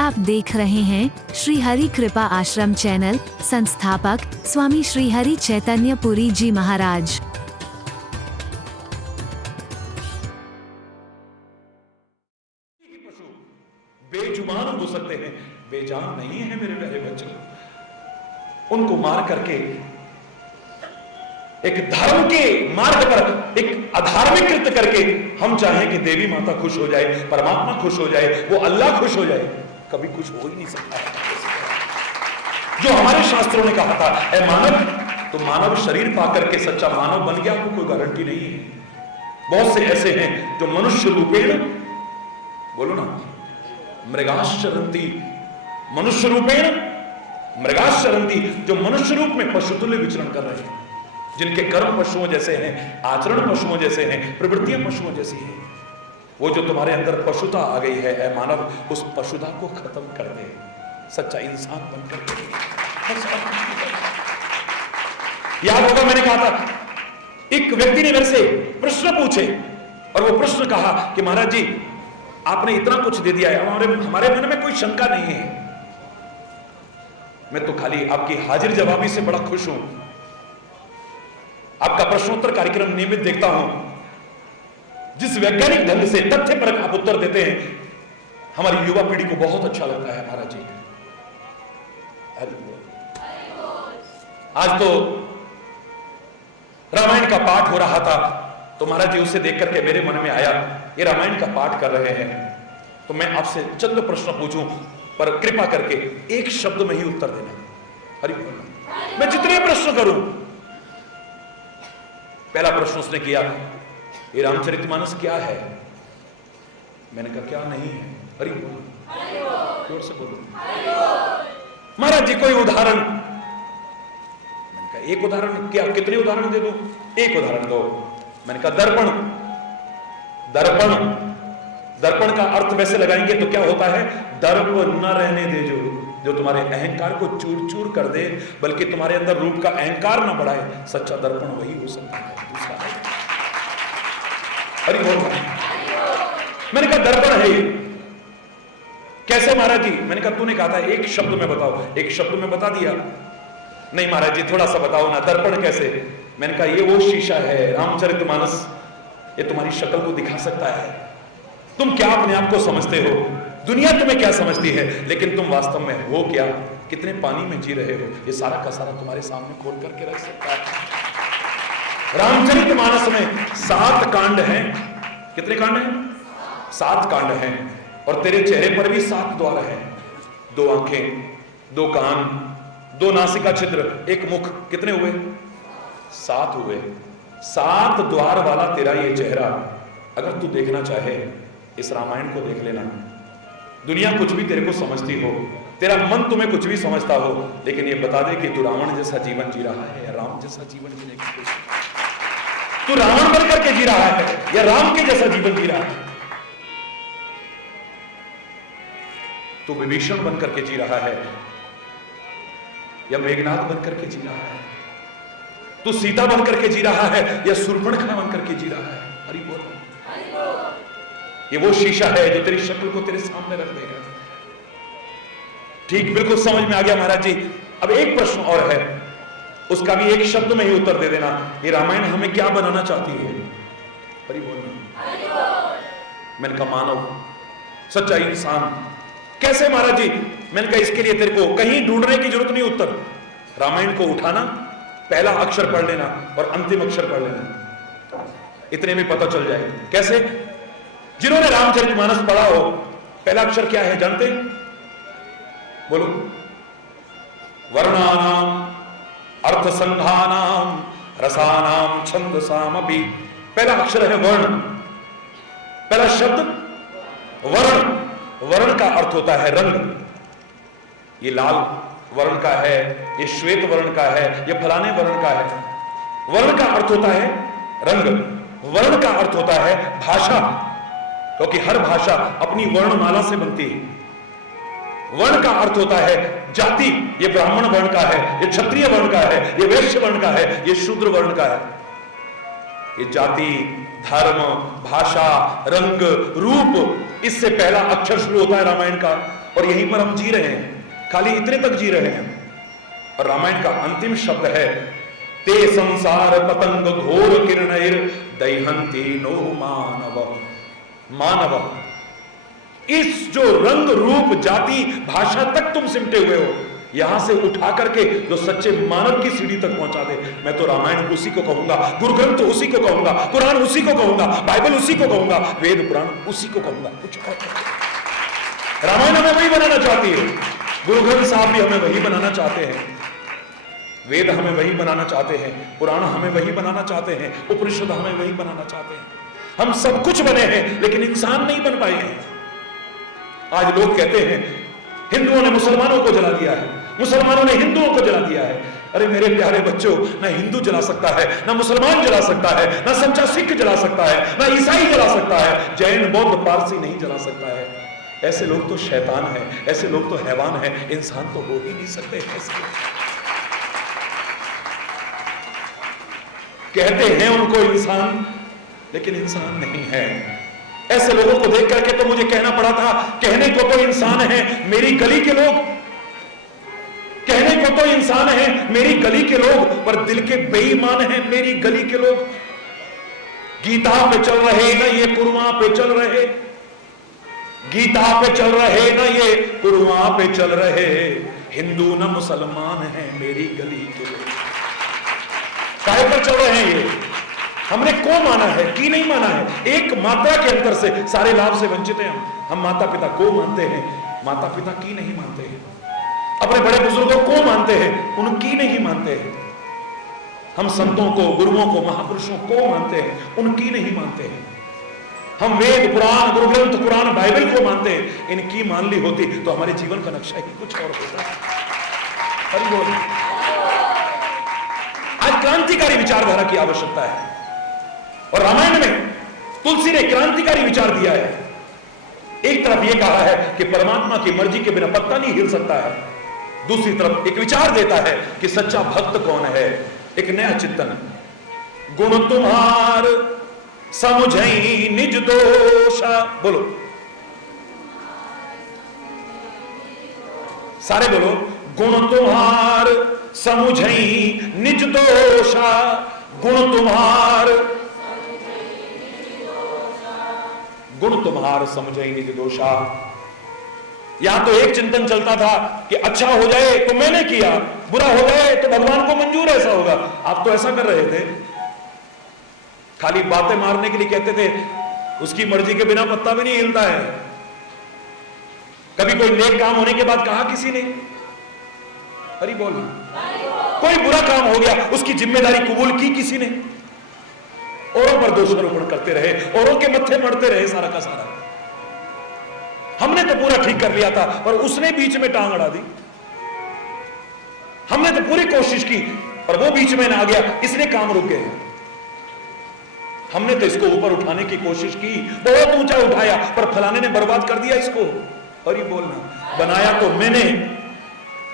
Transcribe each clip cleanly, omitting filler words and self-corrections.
आप देख रहे हैं श्री हरि कृपा आश्रम चैनल। संस्थापक स्वामी श्री हरि चैतन्य पुरी जी महाराज। पशु बेजुबान हो सकते हैं, बेजान नहीं है मेरे प्यारे बच्चों। उनको मार करके एक धर्म के मार्ग पर एक अधार्मिक कृत्य करके हम चाहें कि देवी माता खुश हो जाए, परमात्मा खुश हो जाए, वो अल्लाह खुश हो जाए, कभी कुछ हो ही नहीं सकता है। जो हमारे शास्त्रों ने कहा था, ऐ मानव, तो मानव शरीर पाकर के सच्चा मानव बन गया, आपको कोई गारंटी नहीं है। बहुत से ऐसे हैं जो मनुष्य रूपेण, बोलो ना, मृगाश्चरंती, मनुष्य रूपेण मृगाश्चरंती, जो मनुष्य रूप में पशुतुल्य विचरण कर रहे हैं, जिनके कर्म पशुओं जैसे हैं, आचरण पशुओं जैसे हैं, प्रवृत्तियां पशुओं जैसी हैं। वो जो तुम्हारे अंदर पशुता आ गई है, ऐ मानव, उस पशुता को खत्म कर दे, सच्चा इंसान बनकर। याद होगा मैंने कहा था, एक व्यक्ति ने मेरे से प्रश्न पूछे और वो प्रश्न कहा कि महाराज जी, आपने इतना कुछ दे दिया है, हमारे मन में कोई शंका नहीं है। मैं तो खाली आपकी हाजिर जवाबी से बड़ा खुश हूं। आपका प्रश्नोत्तर कार्यक्रम नियमित देखता हूं। जिस वैज्ञानिक ढंग से तथ्य पर आप उत्तर देते हैं, हमारी युवा पीढ़ी को बहुत अच्छा लगता है महाराज जी। आज तो रामायण का पाठ हो रहा था, तो महाराज जी उसे देख करके मेरे मन में आया, ये रामायण का पाठ कर रहे हैं, तो मैं आपसे चंद प्रश्न पूछूं, पर कृपा करके एक शब्द में ही उत्तर देना। हरि बोल। मैं जितने प्रश्न करूं, पहला प्रश्न उसने किया, ये रामचरितमानस क्या है? मैंने कहा क्या नहीं है? हरि बोल, जोर से बोलो। महाराज जी कोई उदाहरण? मैंने कहा एक उदाहरण क्या, कितने उदाहरण दे दूं? एक उदाहरण दो। मैंने कहा दर्पण। दर्पण, दर्पण का अर्थ वैसे लगाएंगे तो क्या होता है? दर्प न रहने दे, जो तुम्हारे अहंकार को चूर चूर कर दे, बल्कि तुम्हारे अंदर रूप का अहंकार ना बढ़ाए, सच्चा दर्पण वही हो सकता है। दूसरा है, हरि बोल। मैंने कहा दर्पण है कैसे महाराज जी? मैंने कहा तूने कहा था एक शब्द में बताओ, एक शब्द में बता दिया। नहीं महाराज जी थोड़ा सा बताओ ना, दर्पण कैसे? मैंने कहा ये वो शीशा है रामचरितमानस, ये तुम्हारी शक्ल को दिखा सकता है। तुम क्या अपने आप को समझते हो? दुनिया तुम्हें क्या समझती है, लेकिन तुम वास्तव में हो क्या? कितने पानी में जी रहे हो? ये सारा का सारा तुम्हारे सामने खोल करके रख सकता है। रामचरितमानस में 7 कांड हैं। कितने कांड हैं? 7 कांड हैं। और तेरे चेहरे पर भी 7 द्वार हैं। 2 आंखें, 2 कान, 2 नासिका छिद्र, 1 मुख। कितने हुए? 7 हुए। 7 द्वार वाला तेरा ये चेहरा, अगर तू देखना चाहे, इस रामायण को देख लेना। दुनिया कुछ भी तेरे को समझती हो, तेरा मन तुम्हें कुछ भी समझता हो, लेकिन ये बता दे कि तू रावण जैसा जीवन जी रहा है या राम जैसा जीवन जीने की कोशिश? तू रावण बन करके जी रहा है या राम के जैसा जीवन जी रहा है? तू विभीषण बन करके जी रहा है या मेघनाथ बन करके जी रहा है? तू सीता बन करके जी रहा है या शूर्पणखा बन करके जी रहा है? हरि बोल। ये वो शीशा है जो तेरी शक्ल को तेरे सामने रख देगा। ठीक, बिल्कुल समझ में आ गया महाराज जी। अब एक प्रश्न और है, उसका भी एक शब्द में ही उत्तर दे देना। ये रामायण हमें क्या बनाना चाहती है? हरि बोल। मैंने कहा मानव, सच्चा इंसान। कैसे महाराज जी? मैंने कहा इसके लिए तेरे को कहीं ढूंढने की जरूरत नहीं उत्तर। रामायण को उठाना, पहला अक्षर पढ़ लेना और अंतिम अक्षर पढ़ लेना, इतने में पता चल जाए। कैसे? जिन्होंने रामचरितमानस पढ़ा हो, पहला अक्षर क्या है जानते? बोलो। वर्णानाम अर्थसंधानाम रसानाम छंदसामपि। पहला अक्षर है वर्ण। पहला शब्द वर्ण। वर्ण का अर्थ होता है रंग। ये लाल वर्ण का है, ये श्वेत वर्ण का है, ये फलाने वर्ण का है। वर्ण का अर्थ होता है रंग। वर्ण का अर्थ होता है भाषा, क्योंकि हर भाषा अपनी वर्णमाला से बनती है। वर्ण का अर्थ होता है जाति, ये ब्राह्मण वर्ण का है, ये क्षत्रिय वर्ण का है, ये वैश्य वर्ण का है, ये शूद्र वर्ण का है। ये जाति, धर्म, भाषा, रंग, रूप, इससे पहला अक्षर शुरू होता है रामायण का। और यहीं पर हम जी रहे हैं, खाली इतने तक जी रहे हैं। और रामायण का अंतिम शब्द है ते संसार पतंग घोर किरणैर दैहंती नो मानव। मानव, इस जो रंग रूप जाति भाषा तक तुम सिमटे हुए हो, यहां से उठा करके जो सच्चे मानव की सीढ़ी तक पहुंचा दे, मैं तो रामायण उसी को कहूंगा, गुरु ग्रंथ उसी को कहूंगा, कुरान उसी को कहूंगा, बाइबल उसी को कहूंगा, वेद पुराण उसी को कहूंगा। कुछ रामायण हमें वही बनाना चाहती है, गुरु ग्रंथ साहब भी हमें वही बनाना चाहते हैं, वेद हमें वही बनाना चाहते हैं, पुराण हमें वही बनाना चाहते हैं, उपनिषद हमें वही बनाना चाहते हैं। हम सब कुछ बने हैं लेकिन इंसान नहीं बन पाए हैं। आज लोग कहते हैं हिंदुओं ने मुसलमानों को जला दिया है, मुसलमानों ने हिंदुओं को जला दिया है। अरे मेरे प्यारे बच्चों, ना हिंदू जला सकता है, ना मुसलमान जला सकता है, ना सच्चा सिख जला सकता है, ना ईसाई जला सकता है, जैन बौद्ध पारसी नहीं जला सकता है। ऐसे लोग तो शैतान है, ऐसे लोग तो हैवान है, इंसान तो हो ही नहीं सकते। ऐसे कहते हैं उनको इंसान, लेकिन इंसान नहीं है। ऐसे लोगों को देख करके तो मुझे कहना पड़ा था, कहने को तो इंसान है मेरी गली के लोग, कहने को तो इंसान है मेरी गली के लोग, पर दिल के बेईमान हैं मेरी गली के लोग। गीता पे चल रहे ना ये कुरवा पे चल रहे, गीता पे चल रहे ना ये कुरवा पे चल रहे, हिंदू ना मुसलमान है मेरी गली के लोग। काहे पर चल रहे हैं ये? हमने को माना है की नहीं माना है। एक मात्रा के अंतर से सारे लाभ से वंचित हैं हम माता पिता को मानते हैं, माता पिता की नहीं मानते हैं। अपने बड़े बुजुर्गों को मानते हैं, उनकी नहीं मानते हैं। हम संतों को, गुरुओं को, महापुरुषों को मानते हैं, उनकी नहीं मानते हैं। हम वेद पुराण, गुरु ग्रंथ, कुरान, बाइबल को मानते हैं, इनकी मान ली होती तो हमारे जीवन का नक्शा ही कुछ और होता। हरि बोल। आज क्रांतिकारी विचारधारा की आवश्यकता है और रामायण में तुलसी ने क्रांतिकारी विचार दिया है। एक तरफ यह कहा है कि परमात्मा की मर्जी के बिना पत्ता नहीं हिल सकता है, दूसरी तरफ एक विचार देता है कि सच्चा भक्त कौन है। एक नया चिंतन, गुण तुम्हार समुझई निज दोषा, बोलो सारे बोलो, गुण तुम्हार समुझई निज दोषा, गुण तुम्हार, गुण तुम्हार समझई निज दोषा। यहां तो एक चिंतन चलता था कि अच्छा हो जाए तो मैंने किया, बुरा हो जाए तो भगवान को मंजूर ऐसा होगा। आप तो ऐसा कर रहे थे, खाली बातें मारने के लिए कहते थे, उसकी मर्जी के बिना पत्ता भी नहीं हिलता है। कभी कोई नेक काम होने के बाद कहा किसी ने? अरे बोल। कोई बुरा काम हो गया, उसकी जिम्मेदारी कबूल की किसी ने? औरों पर दोषारोपण करते रहे, औरों के मत्थे मरते रहे सारा का सारा। हमने तो पूरा ठीक कर लिया था पर उसने बीच में टांग अड़ा दी। हमने तो पूरी कोशिश की और वो बीच में ना आ गया, इसलिए काम रुक गए। हमने तो इसको ऊपर उठाने की कोशिश की, बहुत ऊंचा उठाया, पर फलाने ने बर्बाद कर दिया इसको। और ये बोलना, बनाया तो मैंने,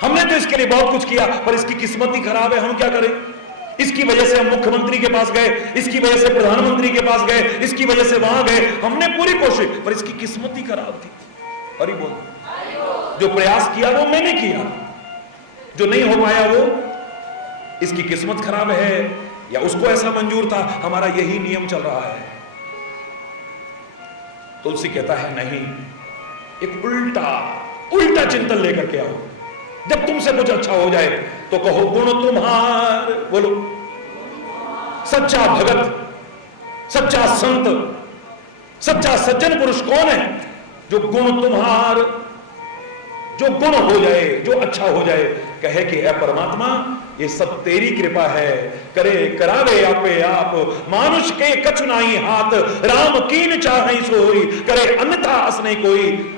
हमने तो इसके लिए बहुत कुछ किया पर इसकी किस्मत ही खराब है, हम क्या करें? इसकी वजह से हम मुख्यमंत्री के पास गए, इसकी वजह से प्रधानमंत्री के पास गए, इसकी वजह से वहां गए, हमने पूरी कोशिश, पर इसकी किस्मत ही खराब थी। अरे बोल, जो प्रयास किया वो मैंने किया, जो नहीं हो पाया वो इसकी किस्मत खराब है या उसको ऐसा मंजूर था। हमारा यही नियम चल रहा है। तुलसी कहता है नहीं, एक उल्टा चिंतन लेकर के आओ। जब तुमसे कुछ अच्छा हो जाए तो कहो गुण तुम्हार, बोलो सच्चा भगत, सच्चा संत, सच्चा सज्जन पुरुष कौन है? जो गुण तुम्हार, जो गुण हो जाए, जो अच्छा हो जाए, कहे कि ऐ परमात्मा ये सब तेरी कृपा है, करे करावे आपे आप, मानुष के कछु नाई हाथ, राम कीन चाहे सोई, करे अन्यथा अस नहीं कोई।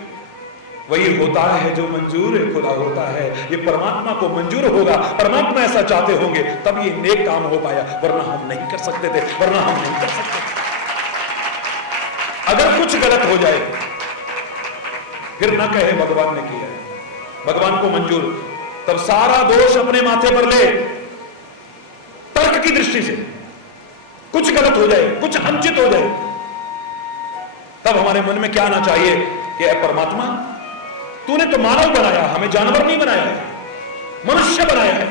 वही होता है जो मंजूर खुदा होता है। ये परमात्मा को मंजूर होगा, परमात्मा ऐसा चाहते होंगे तब ये नेक काम हो पाया, वरना हम नहीं कर सकते थे, वरना हम नहीं कर सकते। अगर कुछ गलत हो जाए फिर ना कहे भगवान ने किया है, भगवान को मंजूर, तब सारा दोष अपने माथे पर ले। तर्क की दृष्टि से कुछ गलत हो जाए, कुछ अनुचित हो जाए, तब हमारे मन में क्या आना चाहिए कि ऐ परमात्मा तूने तो मानव बनाया, हमें जानवर नहीं बनाया है, मनुष्य बनाया है।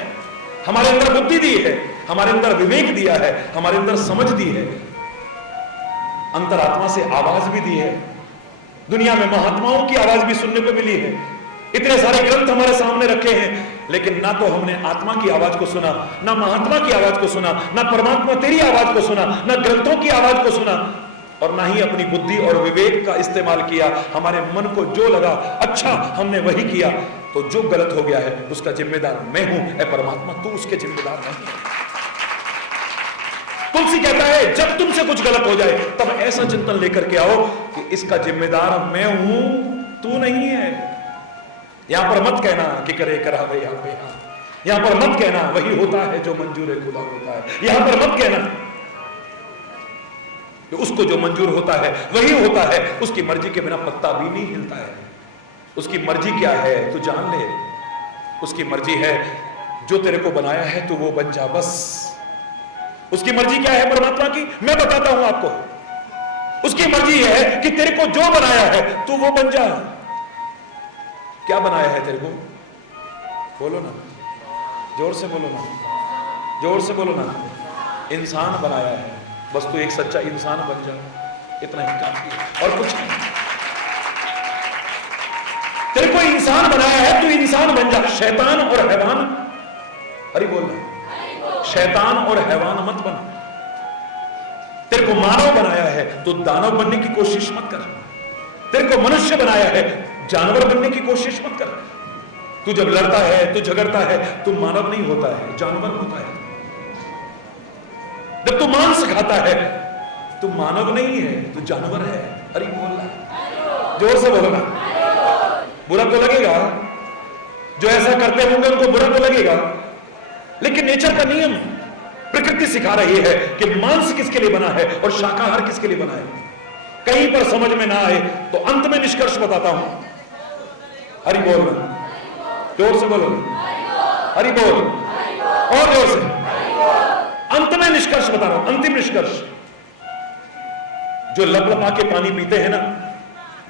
हमारे अंदर बुद्धि दी है, हमारे अंदर विवेक दिया है, हमारे अंदर समझ दी है, अंतरात्मा से आवाज भी दी है। दुनिया में महात्माओं की आवाज भी सुनने को मिली है, इतने सारे ग्रंथ हमारे सामने रखे हैं, लेकिन ना तो हमने आत्मा की आवाज को सुना, ना महात्मा की आवाज को सुना, ना परमात्मा तेरी आवाज को सुना, ना ग्रंथों की आवाज को सुना, और ना ही अपनी बुद्धि और विवेक का इस्तेमाल किया। हमारे मन को जो लगा अच्छा हमने वही किया। तो जो गलत हो गया है उसका जिम्मेदार मैं हूं, ऐ परमात्मा तू उसके जिम्मेदार नहीं है। तुलसी कहता है जब तुमसे कुछ गलत हो जाए तब ऐसा चिंतन लेकर के आओ कि इसका जिम्मेदार मैं हूं, तू नहीं है। यहां पर मत कहना कि करे करावे यहां पे, यहां पर मत कहना वही होता है जो मंजूर खुदा होता है। यहां पर मत कहना कि उसको जो मंजूर होता है वही होता है, उसकी मर्जी के बिना पत्ता भी नहीं हिलता है। उसकी मर्जी क्या है तू जान ले, उसकी मर्जी है जो तेरे को बनाया है तो वो बन जा, बस। उसकी मर्जी क्या है परमात्मा की, मैं बताता हूं आपको। उसकी मर्जी है कि तेरे को जो बनाया है तू वो बन जा। क्या बनाया है तेरे को, बोलो ना, जोर से बोलो ना, जोर से बोलो ना। इंसान बनाया है, बस तू एक सच्चा इंसान बन जा, इतना ही काफी है और कुछ नहीं। तेरे को इंसान बनाया है, तू इंसान बन जा। शैतान और हैवान, हरि बोलना, शैतान और हैवान मत बन। तेरे को मानव बनाया है तो दानव बनने की कोशिश मत कर। तेरे को मनुष्य बनाया है, जानवर बनने की कोशिश मत कर। तू जब लड़ता है, तू झगड़ता है, तू मानव नहीं होता है, जानवर होता है। जब तू मांस खाता है तू मानव नहीं है, तू जानवर है। हरि बोल रहा, जोर से बोलो ना। बुरा तो लगेगा, जो ऐसा करते होंगे उनको बुरा तो लगेगा, लेकिन नेचर का नियम, प्रकृति सिखा रही है कि मांस किसके लिए बना है और शाकाहार किसके लिए बना है। कहीं पर समझ में ना आए तो अंत में निष्कर्ष बताता हूं। हरि बोल, जोर से बोलो, हरि बोल, और जोर से। अंत में निष्कर्ष बता रहा हूं, अंतिम निष्कर्ष। जो लपलपा के पानी पीते हैं ना,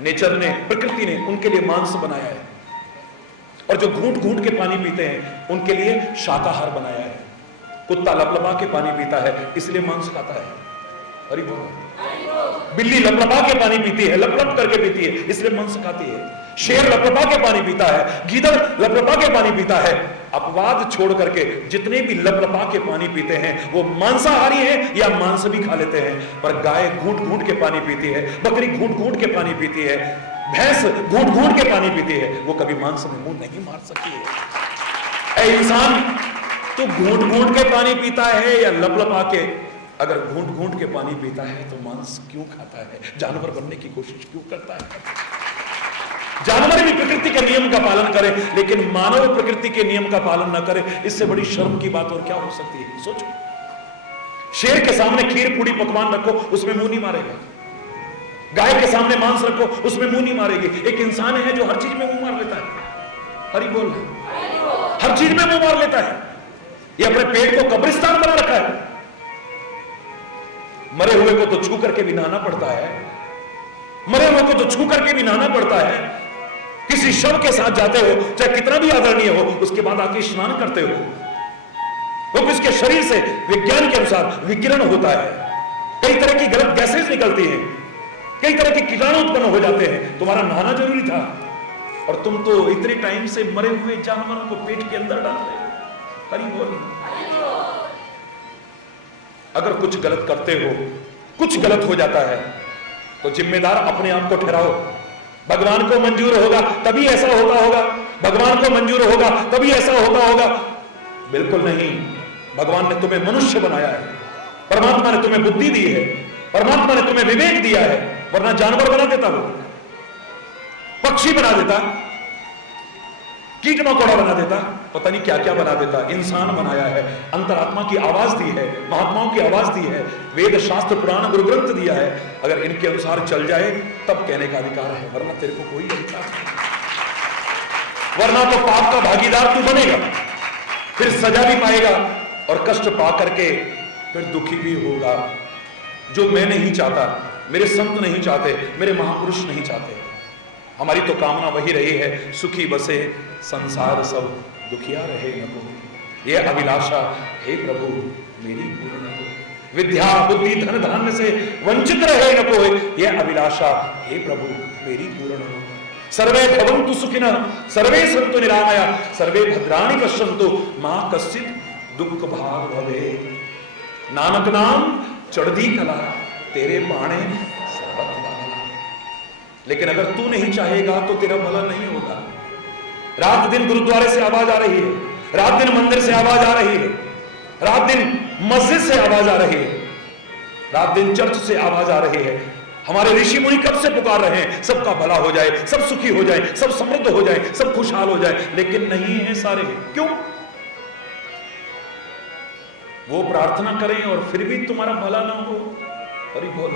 नेचर ने, प्रकृति ने उनके लिए मांस बनाया है, और जो घूंट घूंट के पानी पीते हैं उनके लिए शाकाहार बनाया है। कुत्ता लपलपा के पानी पीता है इसलिए मांस खाता है। हरि बोल। बिल्ली लपलपा के पानी पीती है, लपलप करके पीती है, इसलिए मांस खाती है। शेर लपलपा के पानी पीता है, गीदड़ लपलपा के पानी पीता है। अपवाद छोड़ करके जितने भी लपलपा के पानी पीते हैं वो मांसाहारी हैं या मांस भी खा लेते हैं। पर गाय घूंट घूंट के पानी पीती है, बकरी घूंट घूंट के पानी पीती है, भैंस घूंट घूंट के पानी पीती है, वो कभी मांस में मुंह नहीं मार सकती है। ऐ इंसान, तू घूंट घूंट के पानी पीता है या लपलपा के? अगर घूंट घूंट के पानी पीता है तो मांस क्यों खाता है? जानवर बनने की कोशिश क्यों करता है? जानवर भी प्रकृति के नियम का पालन करे, लेकिन मानव प्रकृति के नियम का पालन न करे। इससे बड़ी शर्म की बात और क्या हो सकती है? सोचो, शेर के सामने खीर पूड़ी पकवान रखो, उसमें मुंह नहीं मारेगा। गाय के सामने मांस रखो, उसमें मुंह नहीं मारेगी। एक इंसान है जो हर चीज में मुंह मार लेता है। हरि बोल, हर चीज में मुंह मार लेता है। ये अपने पेट को कब्रिस्तान बना रखा है। मरे हुए को तो छू करके भी नहाना पड़ता है, मरे हुए को तो छू करके भी नहाना पड़ता है। किसी शव के साथ जाते हो, चाहे कितना भी आदरणीय हो, उसके बाद आके स्नान करते हो, क्योंकि उसके शरीर से विज्ञान के अनुसार विकिरण होता है, कई तरह की गलत गैसेज निकलती हैं, कई तरह के कीटाणु उत्पन्न हो जाते हैं। तुम्हारा नहाना जरूरी था और तुम तो इतने टाइम से मरे हुए जानवरों को पेट के अंदर डाल रहे हो। हरि बोल। अगर कुछ गलत करते हो, कुछ गलत हो जाता है तो जिम्मेदार अपने आप को ठहराओ। भगवान को मंजूर होगा तभी ऐसा होता होगा, भगवान को मंजूर होगा तभी ऐसा होता होगा। बिल्कुल नहीं। भगवान ने तुम्हें मनुष्य बनाया है, परमात्मा ने तुम्हें बुद्धि दी है, परमात्मा ने तुम्हें विवेक दिया है, वरना जानवर बना देता, वो पक्षी बना देता, कीट मकोड़ा बना देता, पता नहीं क्या क्या बना देता। इंसान बनाया है, अंतरात्मा की आवाज दी है, महात्माओं की आवाज दी है, वेद शास्त्र पुराण गुरु ग्रंथ दिया है। अगर इनके अनुसार चल जाए तब कहने का अधिकार है, वरना तेरे को कोई अधिकार नहीं। वरना तो पाप का भागीदार तू बनेगा, फिर सजा भी पाएगा और कष्ट पा करके फिर दुखी भी होगा। जो मैं नहीं चाहता, मेरे संत नहीं चाहते, मेरे महापुरुष नहीं चाहते। हमारी तो कामना वही रही है, सुखी बसे संसार सब, दुखिया रहे न को। ये अभिलाषा हे प्रभु मेरी पूर्ण हो। विद्या बुद्धि धन धान्य से वंचित रहे न कोई, ये अभिलाषा हे प्रभु मेरी पूर्ण हो। सर्वे भवन्तु सुखिनः, सर्वे सन्तु निरामया, सर्वे भद्राणि पश्यन्तु, मां कश्चित् दुख भाग भवे। नानक नाम चढ़दी कला, तेरे बाणे सर्वत्र भला। लेकिन अगर तू नहीं चाहेगा तो तेरा भला नहीं होगा। रात दिन गुरुद्वारे से आवाज आ रही है, रात दिन मंदिर से आवाज आ रही है, रात दिन मस्जिद से आवाज आ रही है, रात दिन चर्च से आवाज आ रही है। हमारे ऋषि मुनि कब से पुकार रहे हैं सबका भला हो जाए, सब सुखी हो जाए, सब समृद्ध हो जाए, सब खुशहाल हो जाए, लेकिन नहीं है सारे। क्यों? वो प्रार्थना करें और फिर भी तुम्हारा भला ना हो। अरे बोल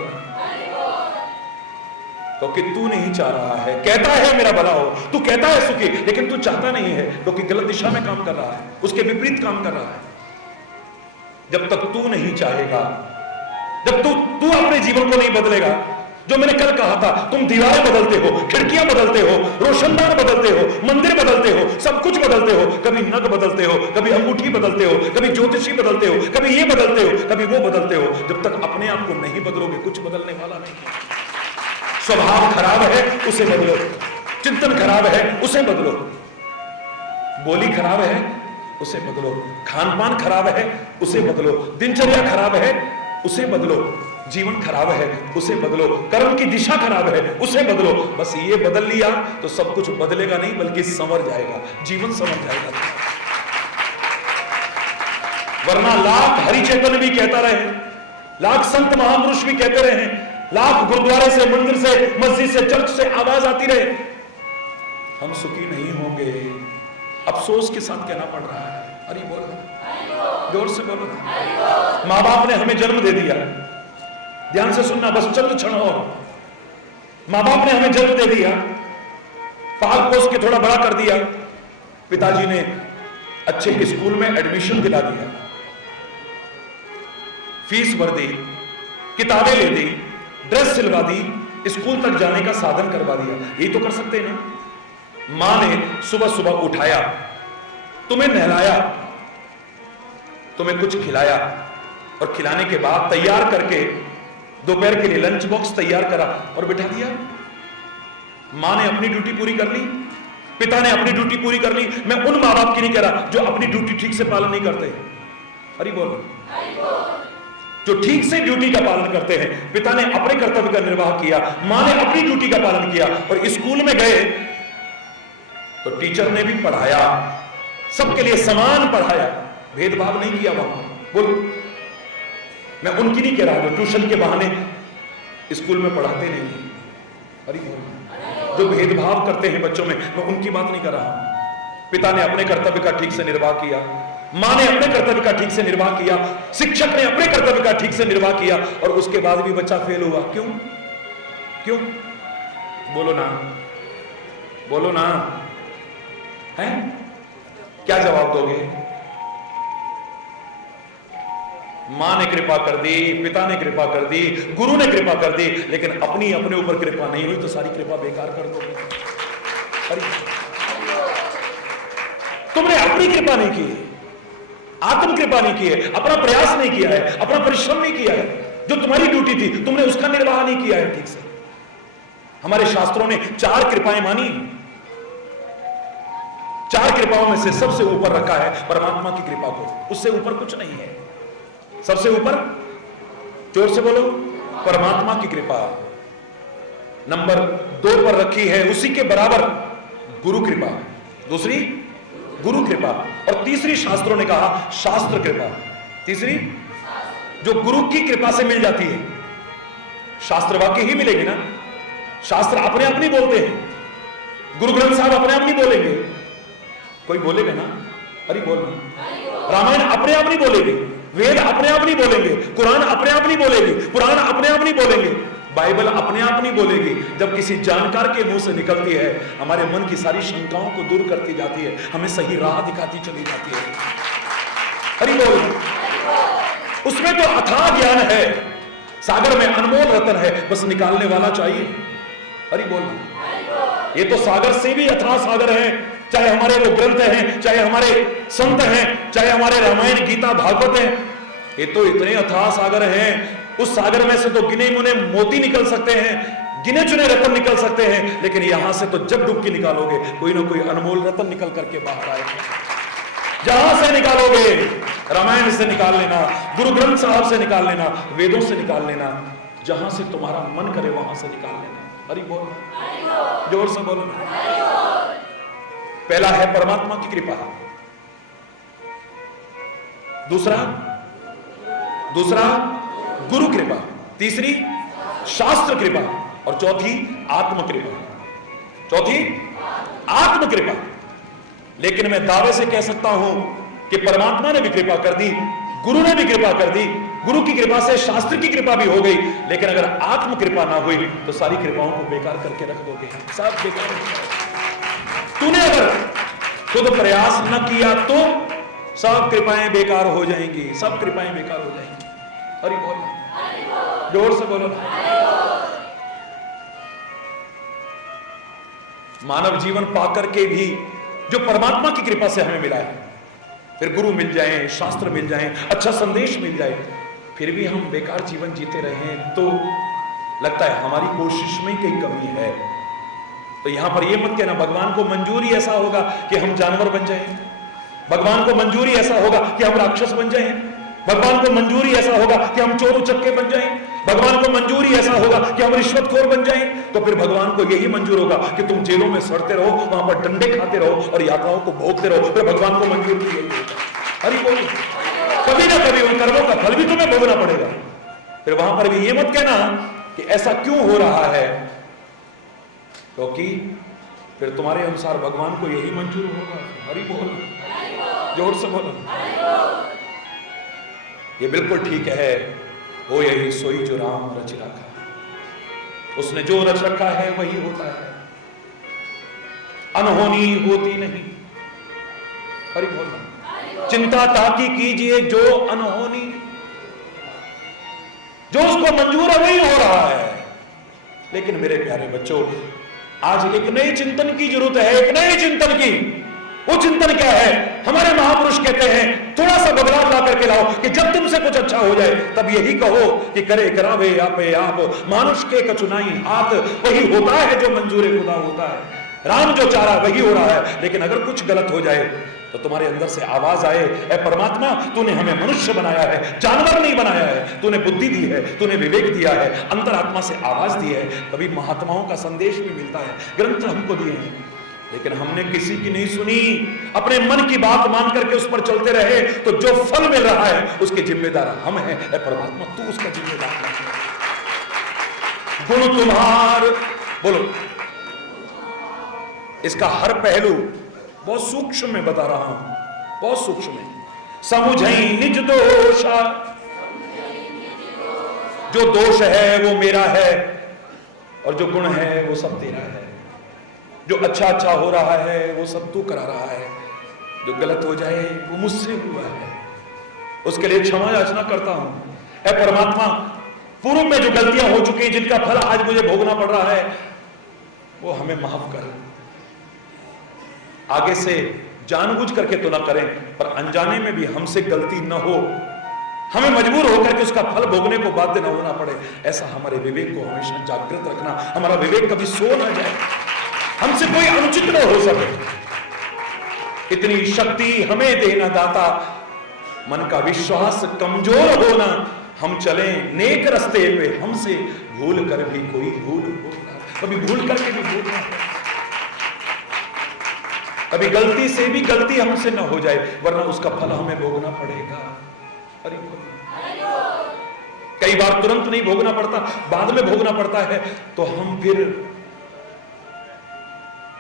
क्योंकि तू नहीं चाह रहा है। कहता है मेरा भला हो, तू कहता है सुखी, लेकिन तू चाहता नहीं है क्योंकि गलत दिशा में काम कर रहा है, उसके विपरीत काम कर रहा है। जब तक तू नहीं चाहेगा, जब तू अपने जीवन को नहीं बदलेगा, जो मैंने कल कहा था, तुम दीवारें बदलते हो, खिड़कियां बदलते हो, रोशनदान बदलते हो, मंदिर बदलते हो, सब कुछ बदलते हो, कभी नग बदलते हो, कभी अंगूठी बदलते हो, कभी ज्योतिषी बदलते हो, कभी ये बदलते हो, कभी वो बदलते हो। जब तक अपने आप को नहीं बदलोगे कुछ बदलने वाला नहीं है। स्वभाव खराब है उसे बदलो, चिंतन खराब है उसे बदलो, बोली खराब है उसे बदलो, खान पान खराब है उसे बदलो, दिनचर्या खराब है उसे बदलो, जीवन खराब है उसे बदलो, कर्म की दिशा खराब है उसे बदलो। बस ये बदल लिया तो सब कुछ बदलेगा नहीं बल्कि संवर जाएगा, जीवन संवर जाएगा। वरना लाख हरिचेतन भी कहता रहे, लाख संत महापुरुष भी कहते रहे, लाख गुरुद्वारे से, मंदिर से, मस्जिद से, चर्च से आवाज आती रहे, हम सुखी नहीं होंगे। अफसोस के साथ कहना पड़ रहा है। अरे बोलो, जोर से बोलो। माँ बाप ने हमें जन्म दे दिया, ध्यान से सुनना, बस चंद क्षण और। माँ बाप ने हमें जन्म दे दिया, पाल पोस के थोड़ा बड़ा कर दिया, पिताजी ने अच्छे स्कूल में एडमिशन दिला दिया, फीस भर दी, किताबें ले दी, ड्रेस सिलवा दी, स्कूल तक जाने का साधन करवा दिया। यही तो कर सकते हैं ना। मां ने सुबह सुबह उठाया, तुम्हें नहलाया, तुम्हें कुछ खिलाया और खिलाने के बाद तैयार करके दोपहर के लिए लंच बॉक्स तैयार करा और बिठा दिया। मां ने अपनी ड्यूटी पूरी कर ली, पिता ने अपनी ड्यूटी पूरी कर ली। मैं उन मां बाप की नहीं कह रहा जो अपनी ड्यूटी ठीक से पालन नहीं करते। हरि बोल। जो ठीक से ड्यूटी का पालन करते हैं, पिता ने अपने कर्तव्य का निर्वाह किया, मां ने अपनी ड्यूटी का पालन किया और स्कूल में गए तो टीचर ने भी पढ़ाया, सबके लिए समान पढ़ाया, भेदभाव नहीं किया वहां। बोल, मैं उनकी नहीं कह रहा जो ट्यूशन के बहाने स्कूल में पढ़ाते नहीं। अरे जो भेदभाव करते हैं बच्चों में, मैं उनकी बात नहीं कर रहा। पिता ने अपने कर्तव्य का ठीक से निर्वाह किया, मां ने अपने कर्तव्य का ठीक से निर्वाह किया, शिक्षक ने अपने कर्तव्य का ठीक से निर्वाह किया और उसके बाद भी बच्चा फेल हुआ। क्यों? क्यों? बोलो ना, बोलो ना, है? क्या जवाब दोगे? मां ने कृपा कर दी, पिता ने कृपा कर दी, गुरु ने कृपा कर दी, लेकिन अपनी अपने ऊपर कृपा नहीं हुई तो सारी कृपा बेकार कर दोगे। अरे तुमने अपनी कृपा नहीं की, आत्म कृपा नहीं की है, अपना प्रयास नहीं किया है, अपना परिश्रम नहीं किया है, जो तुम्हारी ड्यूटी थी तुमने उसका निर्वाह नहीं किया है ठीक से। हमारे शास्त्रों ने 4 कृपाएं मानी, 4 कृपाओं में से सबसे ऊपर रखा है परमात्मा की कृपा को, उससे ऊपर कुछ नहीं है। सबसे ऊपर, जोर से बोलो, परमात्मा की कृपा। नंबर 2 पर रखी है उसी के बराबर गुरु कृपा, दूसरी गुरु कृपा और तीसरी शास्त्रों ने कहा शास्त्र कृपा। तीसरी जो गुरु की कृपा से मिल जाती है, शास्त्र वाक्य ही मिलेगी ना। शास्त्र अपने आप नहीं बोलते हैं, गुरु ग्रंथ साहब अपने आप नहीं बोलेंगे, कोई बोलेगा ना। अरे बोलना, रामायण अपने आप नहीं बोलेगी, वेद अपने आप नहीं बोलेंगे, कुरान अपने आप नहीं बोलेगी, पुराण अपने आप नहीं बोलेंगे, बाइबल अपने आप नहीं बोलेगी। जब किसी जानकार के मुंह से निकलती है, हमारे मन की सारी शंकाओं को दूर करती जाती है, हमें सही राह दिखाती चली जाती है। हरि बोल। उसमें तो अथाह ज्ञान है, सागर में अनमोल रतन है, बस निकालने वाला चाहिए। हरि बोल। ये तो सागर से भी अथाह सागर है, चाहे हमारे वो ग्रंथ हैं, चाहे हमारे संत हैं, चाहे हमारे रामायण गीता भागवत हैं, ये तो इतने अथाह सागर हैं। उस सागर में से तो गिने मुने मोती निकल सकते हैं, गिने चुने रत्न निकल सकते हैं, लेकिन यहां से तो जब डुबकी निकालोगे कोई ना कोई अनमोल रत्न निकल करके बाहर आएगा। जहां से निकालोगे, रामायण से निकाल लेना, गुरु ग्रंथ साहब से निकाल लेना, वेदों से निकाल लेना, जहां से तुम्हारा मन करे वहां से निकाल लेना। हरि बोल, जोर से बोलो। पहला है परमात्मा की कृपा, दूसरा गुरु कृपा, तीसरी शास्त्र कृपा और चौथी आत्म कृपा। लेकिन मैं दावे से कह सकता हूं कि परमात्मा ने भी कृपा कर दी, गुरु ने भी कृपा कर दी, गुरु की कृपा से शास्त्र की कृपा भी हो गई, लेकिन अगर आत्म कृपा ना हुई तो सारी कृपाओं को बेकार करके रख दोगे, सब बेकार। तूने अगर खुद प्रयास न किया तो सब कृपाएं बेकार हो जाएंगी, सब कृपाएं बेकार हो जाएंगी। हरि बोल, जोर से बोलो। मानव जीवन पाकर के भी जो परमात्मा की कृपा से हमें मिला है, फिर गुरु मिल जाएं, शास्त्र मिल जाएं, अच्छा संदेश मिल जाए, फिर भी हम बेकार जीवन जीते रहे तो लगता है हमारी कोशिश में कई कमी है। तो यहां पर यह मत कहना भगवान को मंजूर ही ऐसा होगा कि हम जानवर बन जाएं, भगवान को मंजूर ही ऐसा होगा कि हम राक्षस बन जाएं, भगवान को मंजूर ही ऐसा होगा कि हम चोर उचक्के बन जाएं, भगवान को मंजूर ही ऐसा होगा कि हम रिश्वतखोर बन जाएं। तो फिर भगवान को यही मंजूर होगा कि तुम जेलों में सड़ते रहो, वहां पर डंडे खाते रहो और यात्राओं को भोगते रहो, फिर भगवान को मंजूर भी यही होगा। हरि बोल। कभी ना कभी उन कर्मों का फल भी तुम्हें भोगना पड़ेगा। फिर वहां पर भी ये मत कहना कि ऐसा क्यों हो रहा है, क्योंकि फिर तुम्हारे अनुसार भगवान को यही मंजूर होगा। हरि बोल, जोर से बोलो। ये बिल्कुल ठीक है, हो यही सोई जो राम रच रखा, उसने जो रच रखा है वही होता है, अनहोनी होती नहीं। हरि बोल। चिंता ताकि कीजिए जो अनहोनी, जो उसको मंजूर है वही हो रहा है। लेकिन मेरे प्यारे बच्चों, आज एक नए चिंतन की जरूरत है, एक नए चिंतन की। वो चिंतन क्या है? हमारे महापुरुष कहते हैं थोड़ा सा बदलाव ला करके लाओ कि जब तुमसे कुछ अच्छा हो जाए तब यही कहो कि करे करावे आपे आप, मानुष के कचुनाई हाथ, वही होता है जो मंजूर खुदा होता है। राम जो चाह रहा वही हो रहा है। लेकिन अगर कुछ गलत हो जाए तो तुम्हारे अंदर से आवाज आए, ऐ परमात्मा तूने हमें मनुष्य बनाया है, जानवर नहीं बनाया है, तूने बुद्धि दी है, तूने विवेक दिया है, अंतरात्मा से आवाज दी है। कभी महात्माओं का संदेश भी मिलता है, ग्रंथ हमको दिए हैं, लेकिन हमने किसी की नहीं सुनी, अपने मन की बात मान करके उस पर चलते रहे, तो जो फल मिल रहा है उसके जिम्मेदार हम हैं। ऐ परमात्मा तू उसका जिम्मेदार है। गुण तुम्हार, बोलो, इसका हर पहलू बहुत सूक्ष्म में बता रहा हूं, बहुत सूक्ष्म में। समुझई निज दोषा, जो दोष है वो मेरा है और जो गुण है वो सब तेरा है। जो अच्छा अच्छा हो रहा है वो सब तू करा रहा है, जो गलत हो जाए वो मुझसे हुआ है, उसके लिए क्षमा याचना करता हूं। ऐ परमात्मा, पूर्व में जो गलतियां हो चुकी हैं, जिनका फल आज मुझे भोगना पड़ रहा है, वो हमें माफ कर। आगे से जानबूझ करके तो ना करें, पर अनजाने में भी हमसे गलती न हो, हमें मजबूर होकर के उसका फल भोगने को बाध्य न होना पड़े, ऐसा हमारे विवेक को हमेशा जागृत रखना। हमारा विवेक कभी सो ना जाए, हमसे कोई अनुचित न हो सके, इतनी शक्ति हमें देना दाता। मन का विश्वास कमजोर होना, हम चले नेक रास्ते पे, हमसे भूल कर भी कोई भूल होना, कभी भूल करके भी भूल ना, कभी गलती से भी गलती हमसे न हो जाए, वरना उसका फल हमें भोगना पड़ेगा। अरे कई बार तुरंत नहीं भोगना पड़ता, बाद में भोगना पड़ता है, तो हम फिर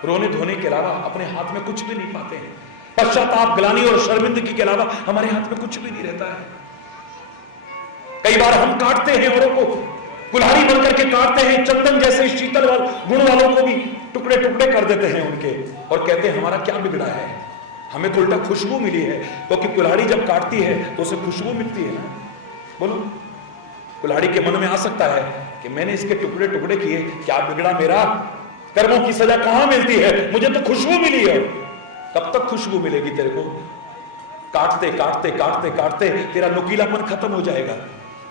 रोने धोने के अलावा अपने हाथ में कुछ भी नहीं पाते हैं। पश्चाताप, ग्लानि और शर्मिंदगी के अलावा हमारे हाथ में कुछ भी नहीं रहता है। कई बार हम काटते हैं औरों को, कुल्हाड़ी बनकर के काटते हैं, चंदन जैसे शीतल गुण वालों को भी टुकड़े टुकड़े कर देते हैं उनके, और कहते हैं हमारा क्या बिगड़ा है, हमें तो उल्टा खुशबू मिली है। क्योंकि कुल्हाड़ी जब काटती है तो उसे खुशबू मिलती है ना। बोलो, कुल्हाड़ी के मन में आ सकता है कि मैंने इसके टुकड़े टुकड़े किए, क्या बिगड़ा मेरा? कर्मों की सजा कहां मिलती है? मुझे तो खुशबू मिली है। कब तक खुशबू मिलेगी तेरे को? काटते काटते काटते काटते तेरा नुकीलापन खत्म हो जाएगा।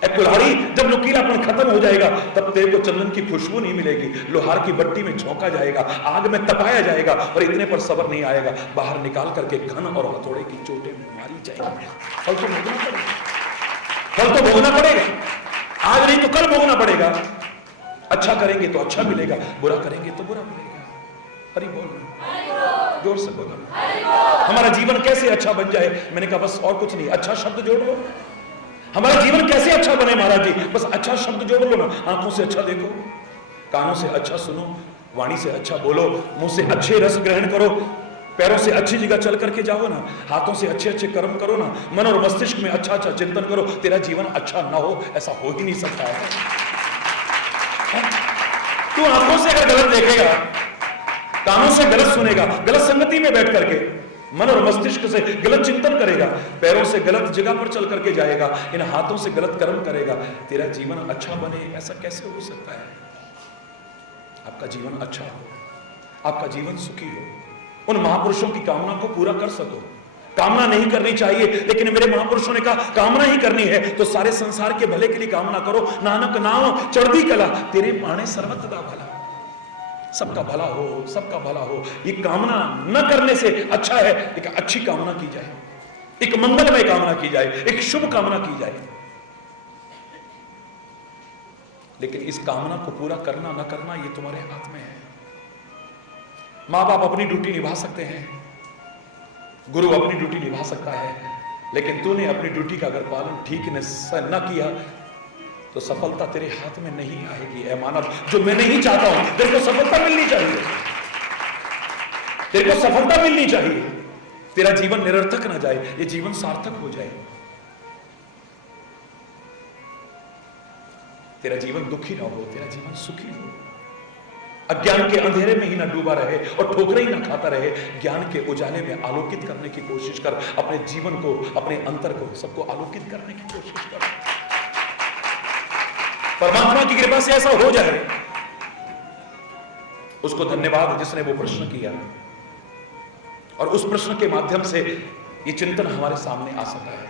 ए कुल्हाड़ी, जब नुकीलापन खत्म हो जाएगा तब तेरे को चंदन की खुशबू नहीं मिलेगी, लोहार की भट्टी में झोंका जाएगा, आग में तपाया जाएगा, और इतने पर सब्र नहीं आएगा, बाहर निकाल करके घन और हथौड़े की चोटें मारी जाएगी। फल तो भोगना पड़ेगा, फल तो भोगना पड़ेगा, आज नहीं तो कल भोगना पड़ेगा। अच्छा करेंगे तो अच्छा मिलेगा, बुरा करेंगे तो बुरा मिलेगा। हरि बोल, जोर से बोलो। हमारा जीवन कैसे अच्छा बन जाए? मैंने कहा बस और कुछ नहीं, अच्छा शब्द जोड़ लो। हमारा जीवन कैसे अच्छा बने महाराज जी? बस अच्छा शब्द जोड़ लो ना। आंखों से अच्छा देखो, कानों से अच्छा सुनो, वाणी से अच्छा बोलो, मुंह से अच्छे रस ग्रहण करो, पैरों से अच्छी जगह चल करके जाओ ना, हाथों से अच्छे अच्छे कर्म करो ना, मन और मस्तिष्क में अच्छा अच्छा चिंतन करो। तेरा जीवन अच्छा ना हो ऐसा हो ही नहीं सकता है। तू आंखों से अगर गलत देखेगा, कानों से गलत सुनेगा, गलत संगति में बैठ करके, मन और मस्तिष्क से गलत चिंतन करेगा, पैरों से गलत जगह पर चल करके जाएगा, इन हाथों से गलत कर्म करेगा, तेरा जीवन अच्छा बने ऐसा कैसे हो सकता है? आपका जीवन अच्छा हो, आपका जीवन सुखी हो, उन महापुरुषों की कामना को पूरा कर सको। कामना नहीं करनी चाहिए, लेकिन मेरे महापुरुषों ने कहा कामना ही करनी है तो सारे संसार के भले के लिए कामना करो। नानक नाम चढ़ती कला, तेरे पाणे सर्वतदा भला। सबका भला हो, सबका भला हो, ये कामना न करने से अच्छा है एक अच्छी कामना की जाए, एक मंगलमय कामना की जाए, एक शुभ कामना की जाए। लेकिन इस कामना को पूरा करना न करना ये तुम्हारे हाथ में है। मां बाप अपनी ड्यूटी निभा सकते हैं, गुरु अपनी ड्यूटी निभा सकता है, लेकिन तूने अपनी ड्यूटी का अगर पालन ठीक से न किया तो सफलता तेरे हाथ में नहीं आएगी। ऐ मानव, जो मैं नहीं चाहता हूं, तेरे को सफलता मिलनी चाहिए, तेरे को सफलता मिलनी चाहिए, तेरा जीवन निरर्थक ना जाए, ये जीवन सार्थक हो जाए, तेरा जीवन दुखी ना हो, तेरा जीवन सुखी हो, अज्ञान के अंधेरे में ही ना डूबा रहे और ठोकरें ही ना खाता रहे, ज्ञान के उजाले में आलोकित करने की कोशिश कर, अपने जीवन को, अपने अंतर को, सबको आलोकित करने की कोशिश कर। परमात्मा की कृपा से ऐसा हो जाए, उसको धन्यवाद जिसने वो प्रश्न किया, और उस प्रश्न के माध्यम से ये चिंतन हमारे सामने आ सका है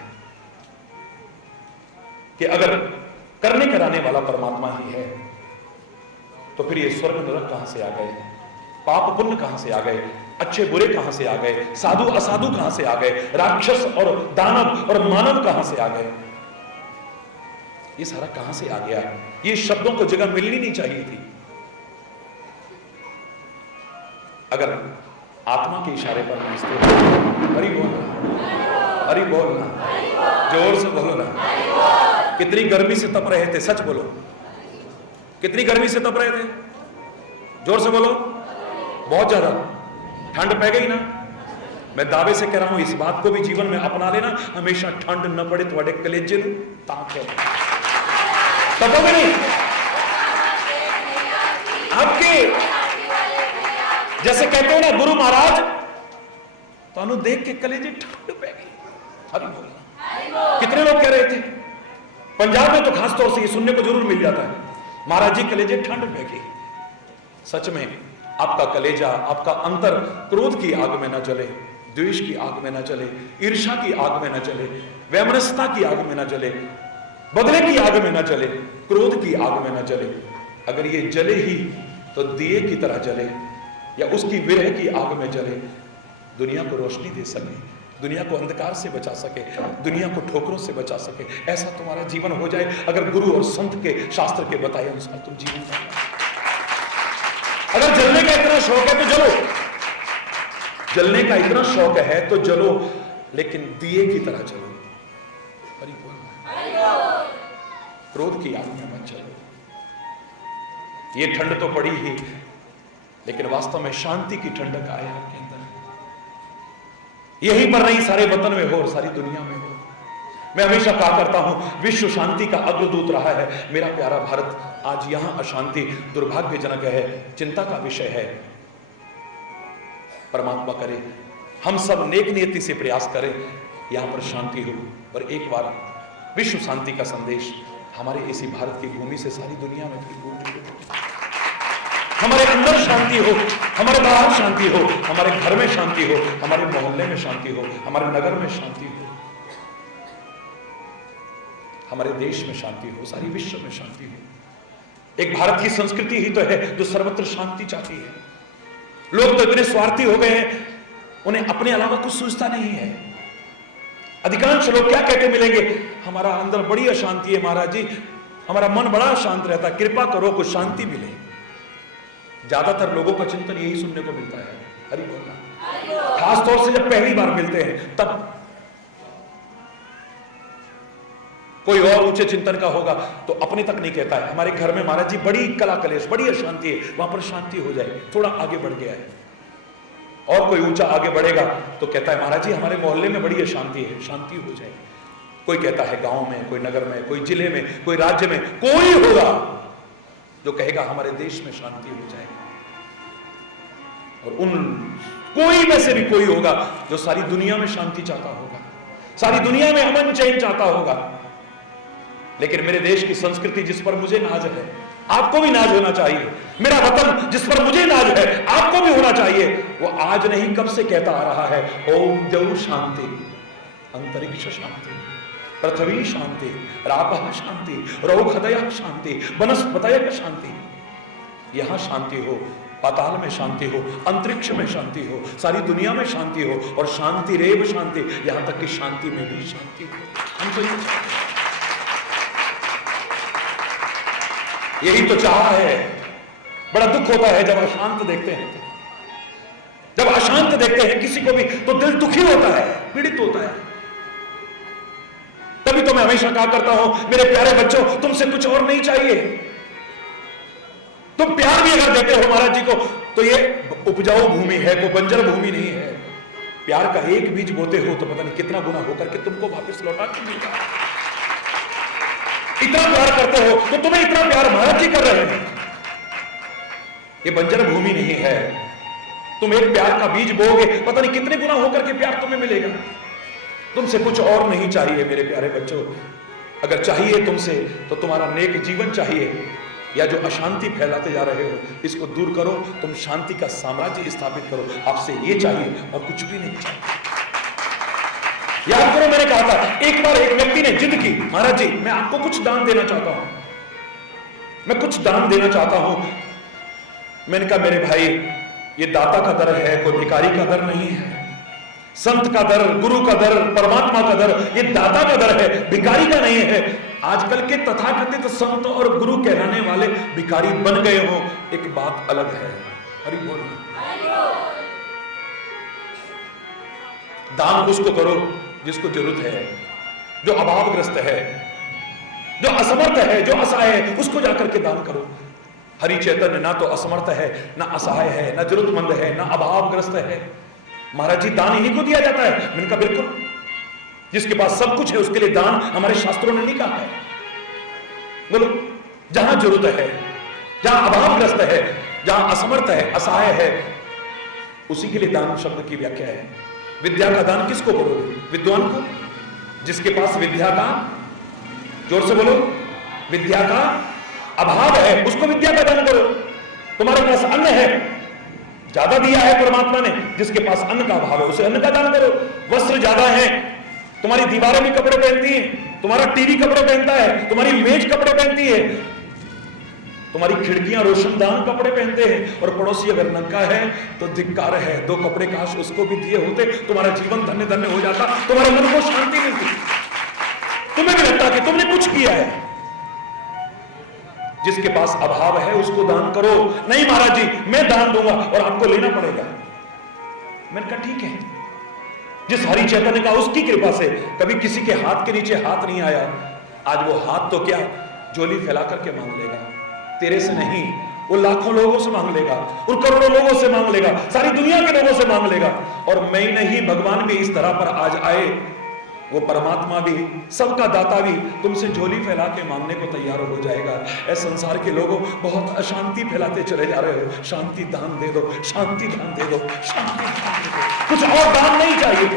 कि अगर करने कराने वाला परमात्मा ही है तो फिर ये स्वर्ग नरक कहां से आ गए, पाप पुण्य कहां से आ गए, अच्छे बुरे कहां से आ गए, साधु असाधु कहां से आ गए, राक्षस और दानव और मानव कहां से आ गए, ये सारा कहां से आ गया? ये शब्दों को जगह मिलनी नहीं चाहिए थी। अगर आत्मा के इशारे पर नाचते, हरि बोलना, हरि बोलना, जोर से बोलो ना। कितनी गर्मी से तप रहे थे, सच बोलो, कितनी गर्मी से तप रहे थे? जोर से बोलो। बहुत ज्यादा ठंड पै गई ना। मैं दावे से कह रहा हूं, इस बात को भी जीवन में अपना लेना, हमेशा ठंड न पड़े थोड़े कलेजे ताक है, तपोगे नहीं। आपके जैसे कहते हो ना गुरु महाराज, तो देख के कलेजे ठंड पै गई। हरि बोल। कितने लोग कह रहे थे, पंजाब में तो खास तौर से ये सुनने को जरूर मिल जाता है, महाराज जी कलेजे ठंड पै गई। सच में आपका कलेजा, आपका अंतर क्रोध की आग में न जले, द्वेष की आग में न जले, ईर्ष्या की आग में न जले, वैमनस्यता की आग में न जले, बदले की आग में न जले, क्रोध की आग में न जले। अगर ये जले ही तो दिए की तरह जले, या उसकी विरह की आग में जले, दुनिया को रोशनी दे सके, दुनिया को अंधकार से बचा सके, दुनिया को ठोकरों से बचा सके, ऐसा तुम्हारा जीवन हो जाए। अगर गुरु और संत के शास्त्र के बताए अनुसार तुम जीवन का, अगर जलने का इतना शौक है तो जलो, जलने का इतना शौक है तो जलो, लेकिन दिए की तरह जलो। हरि बोल। क्रोध की आग में मत जलो। ये ठंड तो पड़ी ही, लेकिन वास्तव में शांति की ठंडक आए आपके अंदर, यहीं पर नहीं सारे वतन में हो और सारी दुनिया में हो। मैं हमेशा कहा करता हूं, विश्व शांति का अग्रदूत रहा है मेरा प्यारा भारत। आज यहां अशांति दुर्भाग्यजनक है, चिंता का विषय है। परमात्मा करे हम सब नेक नियति से प्रयास करें, यहां पर शांति हो, और एक बार विश्व शांति का संदेश हमारे इसी भारत की भूमि से सारी दुनिया में भी गूंजे। हमारे अंदर शांति हो, हमारे बाहर शांति हो, हमारे घर में शांति हो, हमारे मोहल्ले में शांति हो, हमारे नगर में शांति हो, हमारे देश में शांति हो, सारी विश्व में शांति हो। एक भारत की संस्कृति ही तो है जो सर्वत्र शांति चाहती है। लोग तो इतने स्वार्थी हो गए हैं, उन्हें अपने अलावा कुछ सूझता नहीं है। अधिकांश लोग क्या कहते मिलेंगे, हमारा अंदर बड़ी अशांति है महाराज जी, हमारा मन बड़ा शांत रहता, कृपा करो कुछ शांति मिले। ज्यादातर लोगों का चिंतन यही सुनने को मिलता है, हरि बोलना। खास तौर से जब पहली बार मिलते हैं तब कोई और ऊंचे चिंतन का होगा तो अपने तक नहीं कहता है, हमारे घर में महाराज जी बड़ी कला कलेश, बड़ी अशांति है, वहां पर शांति हो जाए, थोड़ा आगे बढ़ गया है। और कोई ऊंचा आगे बढ़ेगा तो कहता है महाराज जी हमारे मोहल्ले में बड़ी अशांति है, शांति हो जाए। कोई कहता है गांव में, कोई नगर में, कोई जिले में, कोई राज्य में, कोई होगा जो कहेगा हमारे देश में शांति हो जाए। और उन कोई में से भी कोई होगा जो सारी दुनिया में शांति चाहता होगा, सारी दुनिया में अमन चैन चाहता होगा। लेकिन मेरे देश की संस्कृति जिस पर मुझे नाज है, आपको भी नाज होना चाहिए। मेरा वतन जिस पर मुझे नाज है, आपको भी होना चाहिए। वो आज नहीं कब से कहता आ रहा है, ओम द्यौ शांति, अंतरिक्ष शांति, पृथ्वी शांति, रापः शांति, रौखदयः शांति, वनस्पतयः शांति। यहां शांति हो, पाताल में शांति हो, अंतरिक्ष में शांति हो, सारी दुनिया में शांति हो, और शांति रेव शांति, यहां तक कि शांति में भी शांति हो। हम तो यही तो चाह है। बड़ा दुख होता है जब अशांत देखते हैं, जब अशांत देखते हैं किसी को भी तो दिल दुखी होता है, पीड़ित होता है। तभी तो मैं हमेशा कहा करता हूं, मेरे प्यारे बच्चों तुमसे कुछ और नहीं चाहिए। तुम प्यार भी अगर देते हो महाराज जी को तो ये उपजाऊ भूमि है, कोई बंजर भूमि नहीं है। प्यार का एक बीज बोते हो तो पता नहीं कितना गुना होकर के तुमको वापस लौटा के मिलता है। इतना प्यार करते हो तो तुम्हें इतना प्यार महाराज जी कर रहे हैं। ये बंजर भूमि नहीं है। तुम एक प्यार का बीज बोओगे, पता नहीं कितने गुना होकर के प्यार तुम्हें मिलेगा। तुमसे कुछ और नहीं चाहिए मेरे प्यारे बच्चों। अगर चाहिए तुमसे तो तुम्हारा नेक जीवन चाहिए, या जो अशांति फैलाते जा रहे हो इसको दूर करो, तुम शांति का साम्राज्य स्थापित करो। आपसे ये चाहिए और कुछ भी नहीं चाहिए। याद करो मैंने कहा था, एक बार एक व्यक्ति ने जिद की, महाराज जी मैं आपको कुछ दान देना चाहता हूं, मैं कुछ दान देना चाहता हूं। मैंने कहा मेरे भाई ये दाता का दर है, कोई भिखारी का दर नहीं है। संत का दर, गुरु का दर, परमात्मा का दर, ये दाता का दर है, भिखारी का नहीं है। आजकल के तथाकथित संत और गुरु कहलाने वाले भिखारी बन गए हो, एक बात अलग है। हरि बोल। दान उसको करो जिसको जरूरत है, जो अभावग्रस्त है, जो असमर्थ है, जो असहाय है, उसको जाकर के दान करो। हरि चैतन्य ना तो असमर्थ है, ना असहाय है, ना जरूरतमंद है, ना अभावग्रस्त है। महाराज जी दान इन्हीं को दिया जाता है। मैंने कहा बिल्कुल, जिसके पास सब कुछ है उसके लिए दान हमारे शास्त्रों ने नहीं कहा है। बोलो, जहां जरूरत है, जहां अभावग्रस्त है, जहां असमर्थ है, असहाय है, उसी के लिए दान शब्द की व्याख्या है। विद्या का दान किसको करोगे? विद्वान को। जिसके पास विद्या का, जोर से बोलो, विद्या का अभाव है, उसको विद्या का दान करो। तुम्हारे पास अन्न है, ज्यादा दिया है परमात्मा ने, जिसके पास अन्न का अभाव है उसे अन्न का दान करो। वस्त्र ज्यादा है, तुम्हारी दीवारें भी कपड़े पहनती हैं, तुम्हारा टीवी कपड़े पहनता है, तुम्हारी मेज कपड़े पहनती है, तुम्हारी खिड़कियां रोशनदान कपड़े पहनते हैं, और पड़ोसी अगर नंगा है तो धिक्कार है, दो कपड़े काश उसको भी दिए होते, तुम्हारा जीवन धन्य धन्य हो जाता, तुम्हारे मन को शांति मिलती, तुम्हें भी लगता कि तुमने कुछ किया है। जिसके पास अभाव है उसको दान करो। नहीं महाराज जी मैं दान दूंगा और आपको लेना पड़ेगा। मैंने कहा ठीक है, जिस हरि चैतन्य का उसकी कृपा से कभी किसी के हाथ के नीचे हाथ नहीं आया, आज वो हाथ तो क्या झोली फैला करके मांग लेगा। तेरे से नहीं, वो लाखों लोगों से मांग लेगा, उन करोड़ों लोगों से मांग लेगा, सारी दुनिया के लोगों से मांग लेगा। और मैं ही नहीं, भगवान भी इस तरह पर आज आए, वो परमात्मा भी, सबका दाता भी तुमसे झोली फैला के मांगने को तैयार हो जाएगा। ऐ संसार के लोगों, बहुत अशांति फैलाते चले जा रहे हो। शांति दान दे दो, शांति दान दे दो, शांति दान दे दो, कुछ और दान नहीं चाहिए।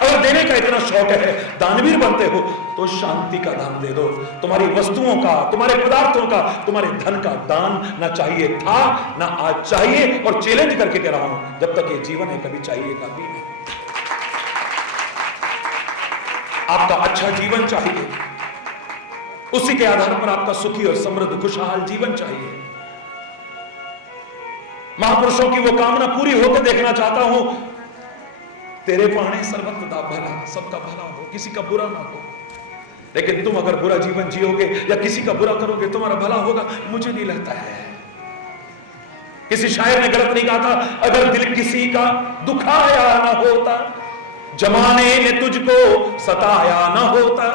अगर अगर देने का इतना शौक है, दानवीर बनते हो, तो शांति का दान दे दो। तुम्हारी वस्तुओं का, तुम्हारे पदार्थों का, तुम्हारे धन का दान ना चाहिए था, ना आज चाहिए, और चैलेंज करके कह रहा हूं, जब तक ये जीवन है कभी चाहिएगा भी नहीं। आपका अच्छा जीवन चाहिए, उसी के आधार पर आपका सुखी और समृद्ध खुशहाल जीवन चाहिए। महापुरुषों की वो कामना पूरी होकर देखना चाहता हूं, तेरे पाने सर्वत्र दा भला, सबका भला हो, किसी का बुरा ना हो। लेकिन तुम अगर बुरा जीवन जियोगे या किसी का बुरा करोगे, तुम्हारा भला होगा, मुझे नहीं लगता है। किसी शायर ने गलत नहीं कहा था, अगर दिल किसी का दुखाया ना होता, जमाने ने तुझको सताया ना होता,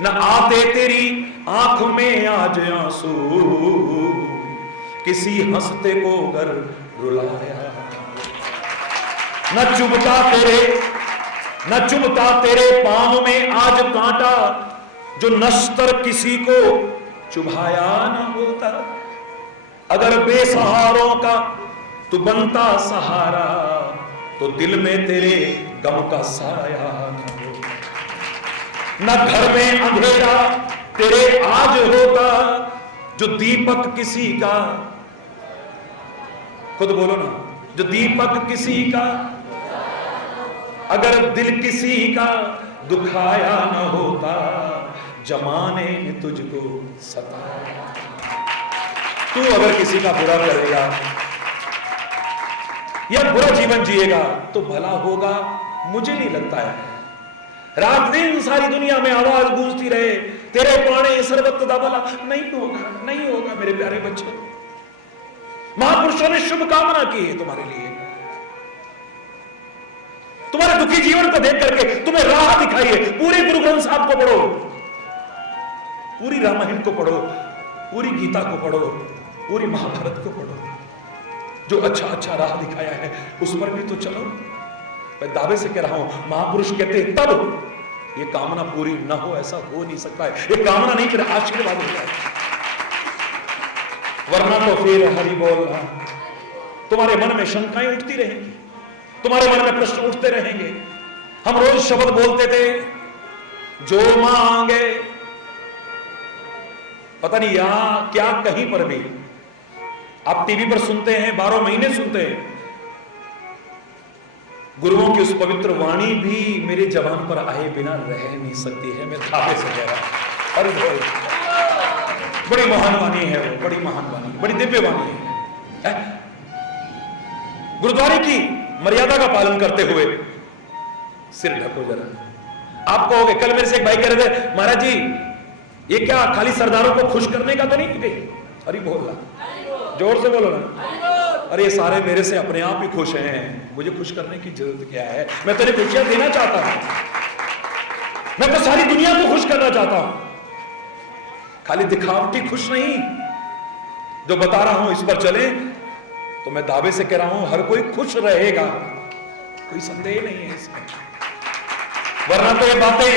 न आते तेरी आंख में आज आंसू, किसी हंसते को अगर रुलाया, न चुभता तेरे पांव में आज कांटा, जो नश्तर किसी को चुभाया न होता, अगर बेसहारों का तू बनता सहारा, तो दिल में तेरे गम का साया न होता, न घर में अंधेरा तेरे आज होता, जो दीपक किसी का, खुद बोलो ना, जो दीपक किसी का, अगर दिल किसी का दुखाया न होता, जमाने ने तुझको सताया। तू अगर किसी का बुरा करेगा या बुरा जीवन जिएगा तो भला होगा, मुझे नहीं लगता है। रात दिन सारी दुनिया में आवाज गूंजती रहे, तेरे पाने सर्वत्र दा भला, नहीं होगा, नहीं होगा मेरे प्यारे बच्चों। महापुरुषों ने शुभ कामना की है तुम्हारे लिए, तुम्हारे दुखी जीवन को देख करके तुम्हें राह दिखाई है। पूरे गुरु ग्रंथ साहब को पढ़ो, पूरी रामायण को पढ़ो, पूरी गीता को पढ़ो, पूरी महाभारत को पढ़ो, जो अच्छा अच्छा राह दिखाया है उस पर भी तो चलो। मैं दावे से कह रहा हूं, महापुरुष कहते तब ये कामना पूरी ना हो, ऐसा हो नहीं सकता है। ये कामना नहीं, फिर आशीर्वाद हो जाए, वरना तो फिर हरि बोल। तुम्हारे मन में शंकाएं उठती रहेंगी, तुम्हारे मन में प्रश्न उठते रहेंगे। हम रोज शब्द बोलते थे, जो मांगे, पता नहीं यहां क्या कहीं पर भी आप टीवी पर सुनते हैं, 12 महीने सुनते हैं। गुरुओं की उस पवित्र वाणी भी मेरे जबान पर आए बिना रह नहीं सकती है। मैं दावे से कह रहा हूं, अरे बड़ी महान वाणी है वो, बड़ी महान वाणी, बड़ी दिव्य वाणी है। गुरुद्वारे की मर्यादा का पालन करते हुए सिर ढको जरा। आप कहोगे, कल मेरे से एक भाई कह रहे थे, महाराज जी ये क्या खाली सरदारों को खुश करने का तो नहीं गई? अरे बोल रहा, जोर से बोलो ना। अरे ये सारे मेरे से अपने आप ही खुश हैं, मुझे खुश करने की जरूरत क्या है? मैं तो खुशियां देना चाहता हूं, मैं तो सारी दुनिया को खुश करना चाहता हूं, खाली दिखावटी खुश नहीं। जो बता रहा हूं इस पर चले तो मैं दावे से कह रहा हूं हर कोई खुश रहेगा, कोई संदेह नहीं है इसमें। वरना तो ये बातें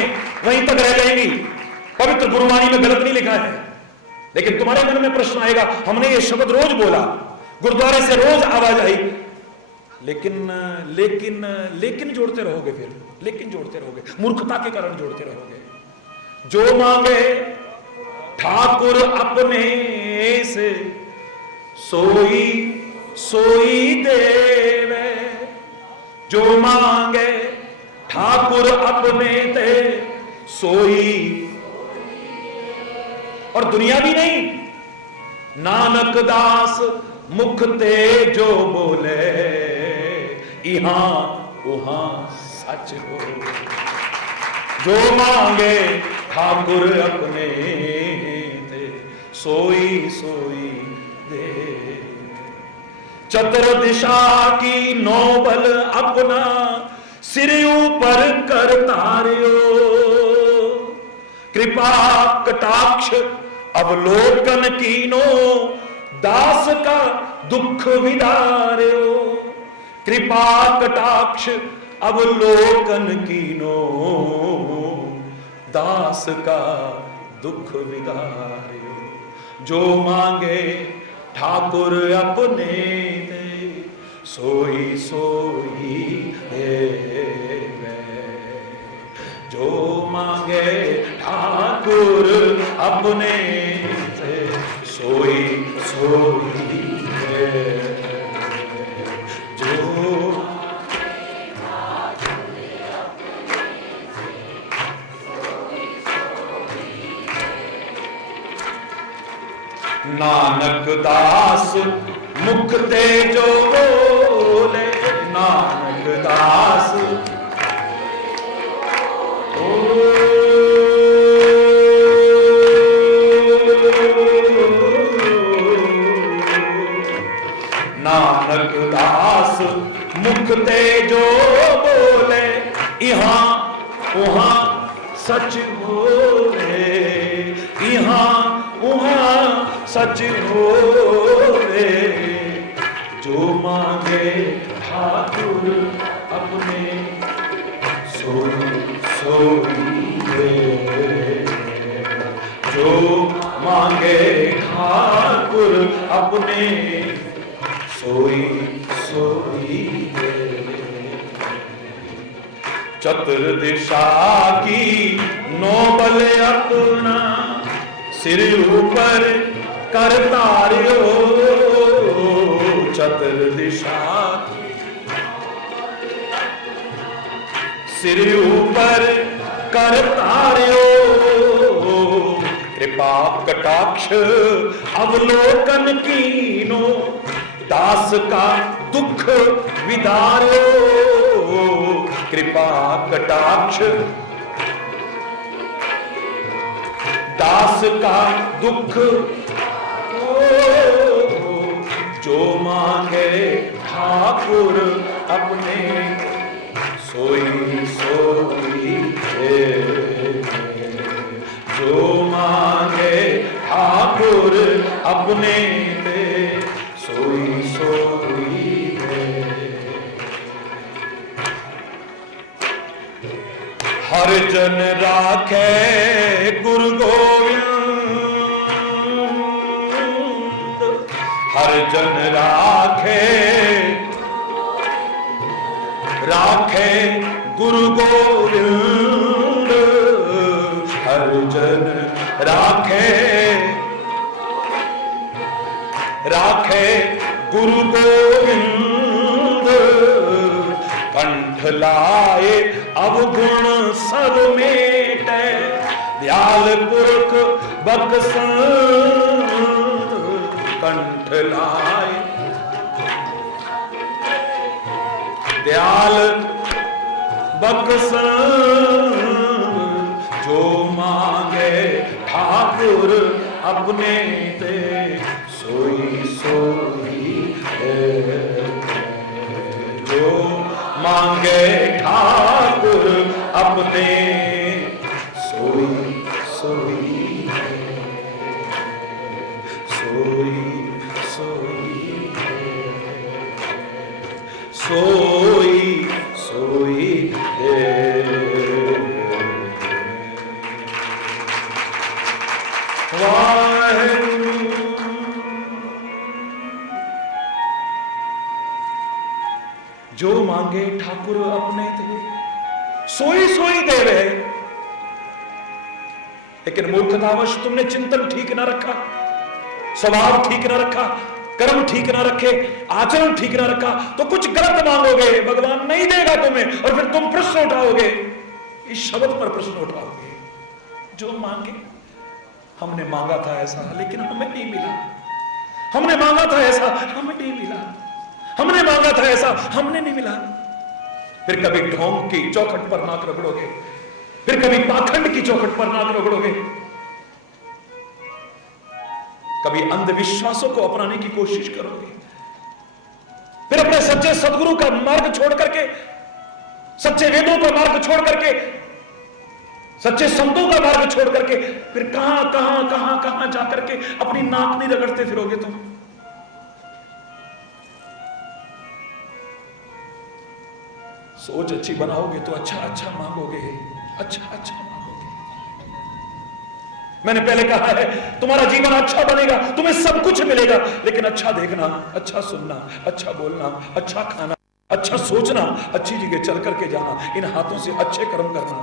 वहीं तक रह जाएंगी। पवित्र गुरुवाणी में गलत नहीं लिखा है, लेकिन तुम्हारे मन में प्रश्न आएगा, हमने ये शब्द रोज बोला, गुरुद्वारे से रोज आवाज आई, लेकिन लेकिन लेकिन जोड़ते रहोगे, फिर लेकिन जोड़ते रहोगे, मूर्खता के कारण जोड़ते रहोगे। जो मांगे ठाकुर अपने से, सोई सोई देवे, जो मांगे ठाकुर अपने ते, सोई। और दुनिया भी नहीं, नानक दास मुख ते जो बोले, इहां उहां सच हो। जो मांगे ठाकुर अपने ते, सोई सोई दे। चतुर दिशा की नौबल अपना, सिर ऊपर कर तारियो, कृपा कटाक्ष अवलोकन कीनो, दास का दुख विदार्यो। कृपा कटाक्ष अवलोकन कीनो, दास का दुख विदार्यो। जो मांगे ठाकुर अपने दे, सोई सोई देवे। जो मांगे ठाकुर अपने से सोई सोई है। जो नानक दास मुख ते जो बोले, नानक दास नानक दास मुख ते जो बोले, यहाँ वहाँ सच बोले, यहाँ वहाँ सच बोले। जो मांगे ठाकुर अपने सोई सोई है। जो मांगे ठाकुर अपने सोई सोई है। चतुर्दिशा की नोबल अपना सिर ऊपर कर तारियो। चतुर्दिशा सिर ऊपर कर तारियो। कृपा कटाक्ष अवलोकन कीनो, दास का दुख विदारो। कृपा कटाक्ष दास का दुख, जो मांगे ठाकुर अपने सोई सोई है। जो मांगे ठाकुर अपने सोई सोई है। हर जन राखे गुरु गोविंद, हर जन राखे राखे गुरु गोविंद। हर जन राखे राखे गुरु गोविंद। कंठ लाए अवगुण सब मेटे, दयाल पुरख बख्शें। कंठ लाए दयाल बख्शें। जो मांगे ठाकुर अपने ते सोई सोई है। जो मांगे ठाकुर अपने सोई सोई है। सोई सोई है। सोई सोई है। वाहेगुरु। जो मांगे ठाकुर अपने थे सोई सोई देवे। लेकिन मूर्खतावश तुमने चिंतन ठीक ना रखा, स्वभाव ठीक ना रखा, कर्म ठीक ना रखे, आचरण ठीक ना रखा, तो कुछ गलत मांगोगे, भगवान नहीं देगा तुम्हें। और फिर तुम प्रश्न उठाओगे, इस शब्द पर प्रश्न उठाओगे। जो मांगे, हमने मांगा था ऐसा लेकिन हमें नहीं मिला, हमने मांगा था ऐसा हमें नहीं मिला, हमने मांगा था ऐसा हमने नहीं मिला। फिर कभी ढोंग की चौखट पर नाक रगड़ोगे, फिर कभी पाखंड की चौखट पर नाक रगड़ोगे, कभी अंधविश्वासों को अपनाने की कोशिश करोगे, फिर अपने सच्चे सदगुरु का मार्ग छोड़ करके, सच्चे वेदों का मार्ग छोड़ करके, सच्चे संतों का मार्ग छोड़ करके फिर कहां कहां कहां कहां जाकर के अपनी नाक नहीं रगड़ते फिरोगे तुम। सोच अच्छी बनाओगे तो अच्छा अच्छा मांगोगे, अच्छा अच्छा मांगोगे। मैंने पहले कहा है, तुम्हारा जीवन अच्छा बनेगा, तुम्हें सब कुछ मिलेगा, लेकिन अच्छा देखना, अच्छा सुनना, अच्छा बोलना, अच्छा खाना, अच्छा सोचना, अच्छी जगह चल करके जाना, इन हाथों से अच्छे कर्म करना,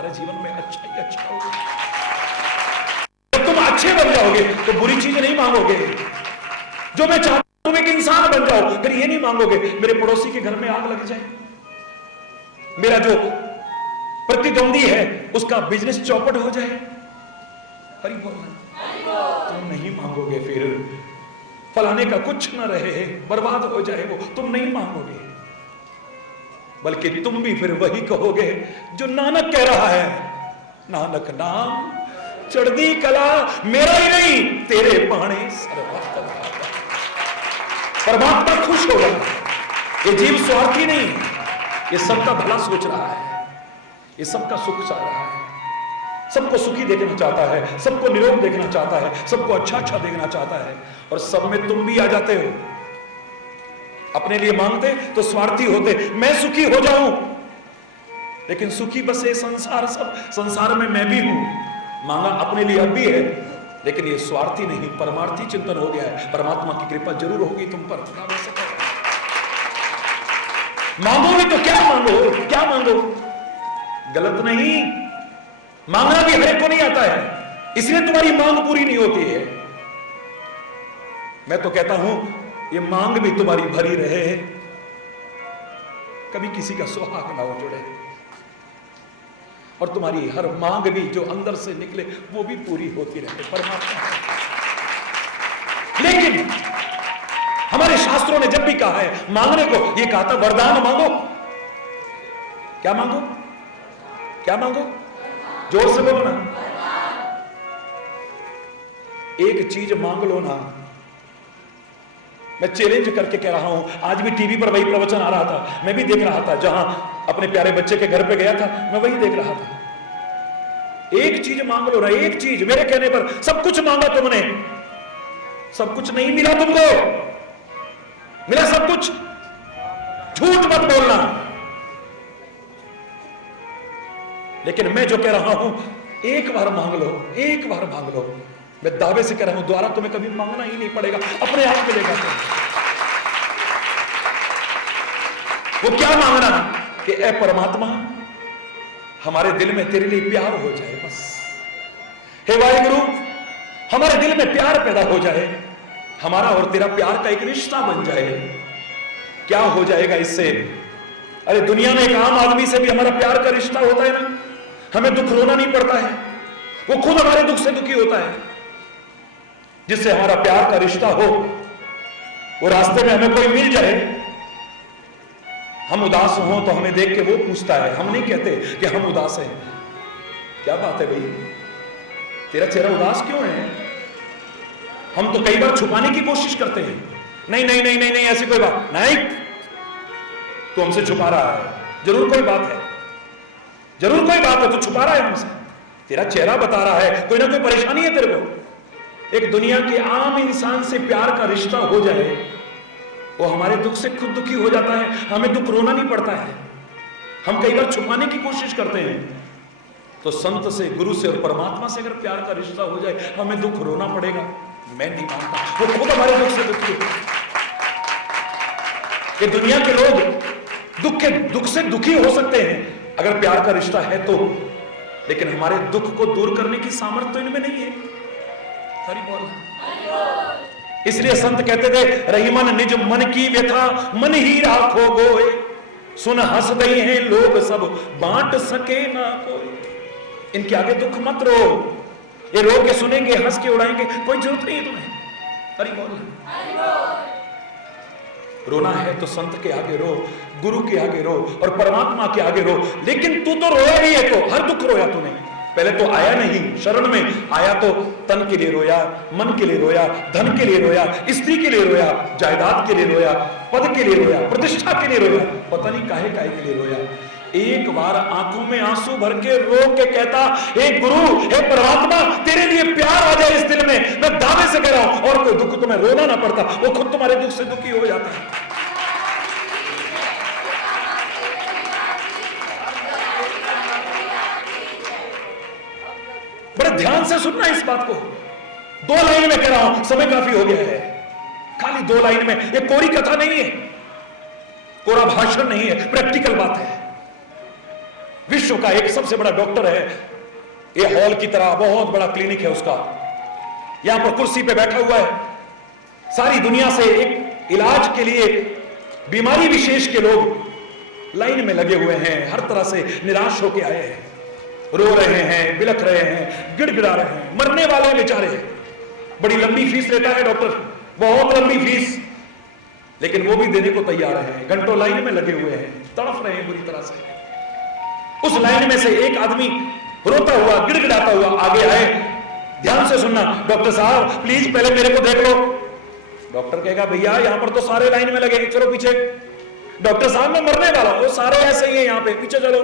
तुम्हारे जीवन में अच्छा ही अच्छा होगा। जब तुम अच्छे बन जाओगे तो बुरी चीजें नहीं मांगोगे। जो मैं चाहता हूं तुम एक इंसान बन जाओ, फिर ये नहीं मांगोगे मेरे पड़ोसी के घर में आग लग जाए, मेरा जो प्रतिद्वंदी है उसका बिजनेस चौपट हो जाए। हरि बोलना। तुम नहीं मांगोगे फिर फलाने का कुछ न रहे, बर्बाद हो जाए वो, तुम नहीं मांगोगे, बल्कि तुम भी फिर वही कहोगे जो नानक कह रहा है, नानक नाम चढ़दी कला मेरा ही नहीं तेरे पाणे सर्वत्र। परमात्मा खुश होगा। ये जीव स्वार्थी नहीं, ये सबका भला सोच रहा है, ये सबका सुख चाह रहा है, सबको सुखी देखना चाहता है, सबको निरोग देखना चाहता है, सबको अच्छा अच्छा देखना चाहता है। और सब में तुम भी आ जाते हो। अपने लिए मांगते तो स्वार्थी होते, मैं सुखी हो जाऊं, लेकिन सुखी बस ये संसार, सब संसार में मैं भी हूं। मांगा अपने लिए अब भी है, लेकिन ये स्वार्थी नहीं, परमार्थी चिंतन हो गया है। परमात्मा की कृपा जरूर होगी तुम पर। मांगोगे तो क्या मांगो, क्या मांगो, गलत नहीं, मांगना भी हर एक को नहीं आता है, इसलिए तुम्हारी मांग पूरी नहीं होती है। मैं तो कहता हूं ये मांग भी तुम्हारी भरी रहे, कभी किसी का सुहाग ना उजड़े, और तुम्हारी हर मांग भी जो अंदर से निकले वो भी पूरी होती रहे परमात्मा। लेकिन हमारे शास्त्रों ने जब भी कहा है मांगने को, ये कहा था वरदान मांगो। क्या मांगो, क्या मांगो, जोर से बोलो ना। एक चीज मांग लो ना। मैं चैलेंज करके कह रहा हूं, आज भी टीवी पर वही प्रवचन आ रहा था, मैं भी देख रहा था, जहां अपने प्यारे बच्चे के घर पे गया था, मैं वही देख रहा था। एक चीज मांग लो ना, एक चीज। मेरे कहने पर सब कुछ मांगा तुमने, सब कुछ नहीं मिला तुमको, मिला सब कुछ, झूठ मत बोलना। लेकिन मैं जो कह रहा हूं, एक बार मांग लो, एक बार मांग लो। मैं दावे से कह रहा हूं दोबारा तुम्हें कभी मांगना ही नहीं पड़ेगा, अपने आप मिलेगा। वो क्या मांगना कि ऐ परमात्मा हमारे दिल में तेरे लिए प्यार हो जाए, बस। हे वाहिगुरु हमारे दिल में प्यार पैदा हो जाए, हमारा और तेरा प्यार का एक रिश्ता बन जाए। क्या हो जाएगा इससे? अरे दुनिया में एक आम आदमी से भी हमारा प्यार का रिश्ता होता है ना, हमें दुख रोना नहीं पड़ता है, वो खुद हमारे दुख से दुखी होता है। जिससे हमारा प्यार का रिश्ता हो, वो रास्ते में हमें कोई मिल जाए, हम उदास हो तो हमें देख के वो पूछता है, हम नहीं कहते कि हम उदास हैं। क्या बात है भाई, तेरा चेहरा उदास क्यों है? हम तो कई बार छुपाने की कोशिश करते हैं, नहीं नहीं नहीं नहीं नहीं ऐसी कोई बात नहीं, तो हमसे छुपा रहा है, जरूर कोई बात है, जरूर कोई बात है, तो छुपा रहा है हमसे, तेरा चेहरा बता रहा है कोई ना कोई परेशानी है तेरे को। एक दुनिया के आम इंसान से प्यार का रिश्ता हो जाए, वो हमारे दुख से खुद दुखी हो जाता है, हमें दुख रोना नहीं पड़ता है। हम कई बार छुपाने की कोशिश करते हैं, तो संत से, गुरु से और परमात्मा से अगर प्यार का रिश्ता हो जाए, हमें दुख रोना पड़ेगा? मैं नहीं मानता, वो खुद हमारे दुख से दुखी है। ये दुनिया के लोग दुख से दुखी हो सकते हैं अगर प्यार का रिश्ता है तो, लेकिन हमारे दुख को दूर करने की सामर्थ्य तो इनमें नहीं है। हरि बोल। इसलिए संत कहते थे, रही मन निज मन की व्यथा मन ही राखो गोए, सुन हंस दई हैं लोग सब बांट सके ना कोई। इनके आगे दुख मत रो, ये रो के सुनेंगे, हंस के उड़ाएंगे, कोई जरूरत नहीं है तुम्हें। हरि बोल। रोना है तो संत के आगे रो, गुरु के आगे रो और परमात्मा के आगे रो। लेकिन तू तो रोया ही है, तो हर दुख रोया तूने। पहले तो आया नहीं शरण में, आया तो तन के लिए रोया, मन के लिए रोया, धन के लिए रोया, स्त्री के लिए रोया, जायदाद के लिए रोया, पद के लिए रोया, प्रतिष्ठा के लिए रोया, पता नहीं काहे काहे के लिए रोया। एक बार आंखों में आंसू भर के रो के कहता, हे गुरु, हे परमात्मा, तेरे लिए प्यार आ जाए इस दिल में, मैं दावे से कह रहा हूं, और कोई दुख तुम्हें रोना ना पड़ता, वो खुद तुम्हारे दुख से दुखी हो जाता है। बड़े ध्यान से सुनना इस बात को, 2 लाइन में कह रहा हूं, समय काफी हो गया है, खाली 2 लाइन में। ये कोरी कथा नहीं है, कोरा भाषण नहीं है, प्रैक्टिकल बात है। विश्व का एक सबसे बड़ा डॉक्टर है, ये हॉल की तरह बहुत बड़ा क्लिनिक है उसका, यहां पर कुर्सी पे बैठा हुआ है, सारी दुनिया से एक इलाज के लिए बीमारी विशेष के लोग लाइन में लगे हुए हैं, हर तरह से निराश होके आए हैं, रो रहे हैं, बिलख रहे हैं, गिड़गिड़ा रहे हैं, मरने वाले हैं बेचारे। बड़ी लंबी फीस लेता है डॉक्टर, बहुत लंबी फीस, लेकिन वो भी देने को तैयार है। घंटों लाइन में लगे हुए हैं, तड़फ रहे हैं बुरी तरह से। उस लाइन में से एक आदमी रोता हुआ, गिड़गिड़ाता हुआ आगे आए। ध्यान से सुनना, डॉक्टर साहब प्लीज पहले मेरे को देख लो। डॉक्टर कहेगा भैया यहां पर तो सारे लाइन में लगे, चलो पीछे। डॉक्टर साहब मैं मरने वाला हूं, सारे ऐसे ही हैं यहाँ पे, पीछे चलो।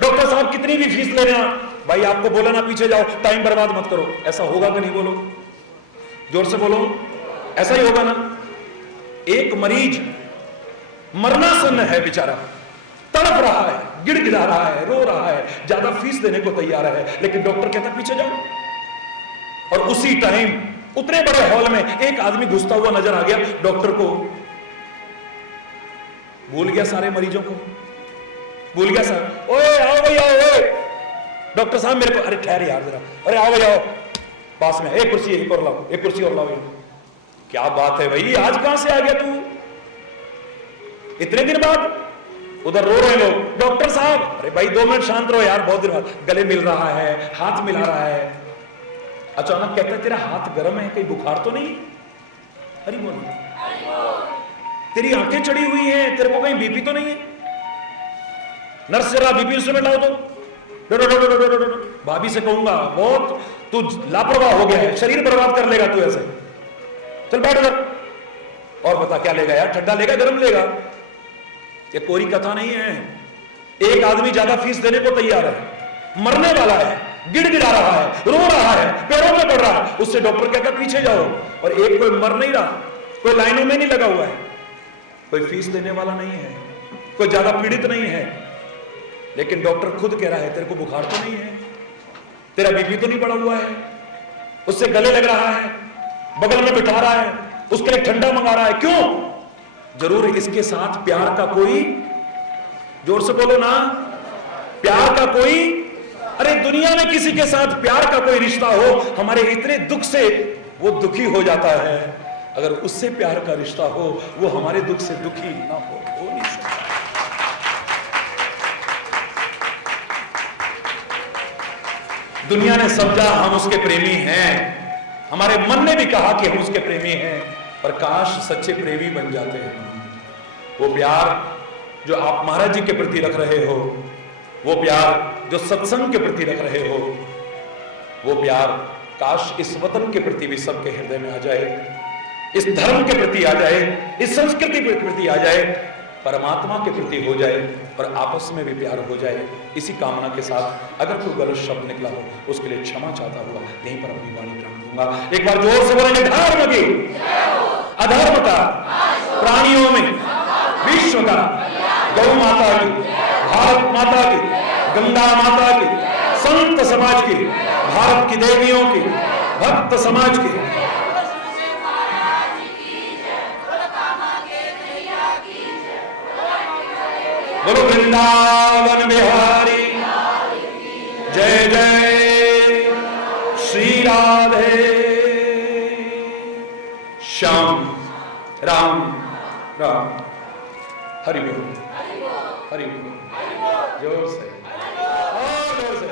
डॉक्टर साहब कितनी भी फीस ले रहे हैं, भाई आपको बोला ना पीछे जाओ, टाइम बर्बाद मत करो। ऐसा होगा कि नहीं, बोलो जोर से बोलो, ऐसा ही होगा ना। एक मरीज मरनासन्न है बेचारा, तड़प रहा है, गिड़गिड़ा रहा है, रो रहा है, ज्यादा फीस देने को तैयार है, लेकिन डॉक्टर कहता है पीछे जाओ। और उसी टाइम उतने बड़े हॉल में एक आदमी घुसता हुआ नजर आ गया। डॉक्टर को भूल गया, सारे मरीजों को भूल गया। सर ओए आओ भाई आओ, ओए डॉक्टर साहब मेरे को, अरे ठहरे यार जरा, अरे आओ भाई आओ, पास में एक कुर्सी एक और लाओ, एक कुर्सी और लाओ। क्या बात है भाई, आज कहां से आ गया तू इतने दिन बाद? उधर रो रहे लोग, डॉक्टर साहब अरे भाई 2 मिनट शांत रहो यार, बहुत दिन बाद। गले मिल रहा है, हाथ मिला रहा है। अचानक कहता है तेरा हाथ गर्म है, कहीं बुखार तो नहीं? अरे बोलो, तेरी आंखें चढ़ी हुई हैं, तेरे को कहीं बीपी तो नहीं है? नर्स जरा बीपी इंस्ट्रूमेंट लाओ तो। भाभी से कहूंगा बहुत तू लापरवाह हो गया है, शरीर बर्बाद कर लेगा तू ऐसे, चल बैठ उधर। और बता क्या लेगा यार, ठंडा लेगा गर्म लेगा? ये कोई कथा नहीं है। एक आदमी ज्यादा फीस देने को तैयार है, मरने वाला है, गिड़गिड़ा रहा है, रो रहा है, पैरों में पड़ रहा है, उससे डॉक्टर कहता पीछे जाओ। और एक कोई मर नहीं रहा, कोई लाइनों में नहीं लगा हुआ है, कोई फीस देने वाला नहीं है, कोई ज्यादा पीड़ित नहीं है, लेकिन डॉक्टर खुद कह रहा है तेरे को बुखार तो नहीं है, तेरा बीपी तो नहीं बढ़ा हुआ है। उससे गले लग रहा है, बगल में बिठा रहा है, उसके लिए ठंडा मंगा रहा है। क्यों? जरूर इसके साथ प्यार का कोई, जोर से बोलो ना, प्यार का कोई, अरे दुनिया में किसी के साथ प्यार का कोई रिश्ता हो, हमारे इतने दुख से वो दुखी हो जाता है। अगर उससे प्यार का रिश्ता हो, वो हमारे दुख से दुखी ना हो नहीं सकता। दुनिया ने समझा हम उसके प्रेमी हैं, हमारे मन ने भी कहा कि हम उसके प्रेमी हैं, पर काश सच्चे प्रेमी बन जाते हैं। वो प्यार जो आप महाराज जी के प्रति रख रहे हो, वो प्यार जो सत्संग के प्रति रख रहे हो, वो प्यार काश इस वतन के प्रति भी सबके हृदय में आ जाए, इस धर्म के प्रति आ जाए, इस संस्कृति के प्रति आ जाए, परमात्मा के प्रति हो जाए, और आपस में भी प्यार हो जाए। इसी कामना के साथ अगर कोई गलत शब्द निकला हो उसके लिए क्षमा चाहता हुआ यहीं पर अपनी वाणी प्रारंभ दूंगा। एक बार जोर से बोलेंगे, धर्म की, अधर्म का, प्राणियों में, विश्व का, गौ माता की, भारत माता की, गंगा माता की, संत समाज की, भारत की देवियों की, भक्त समाज की, बोलो वृंदावन बिहारी, जय जय श्री राधे श्याम राम राम। हरि बोल, हरि बोल, जोर से, जोर से।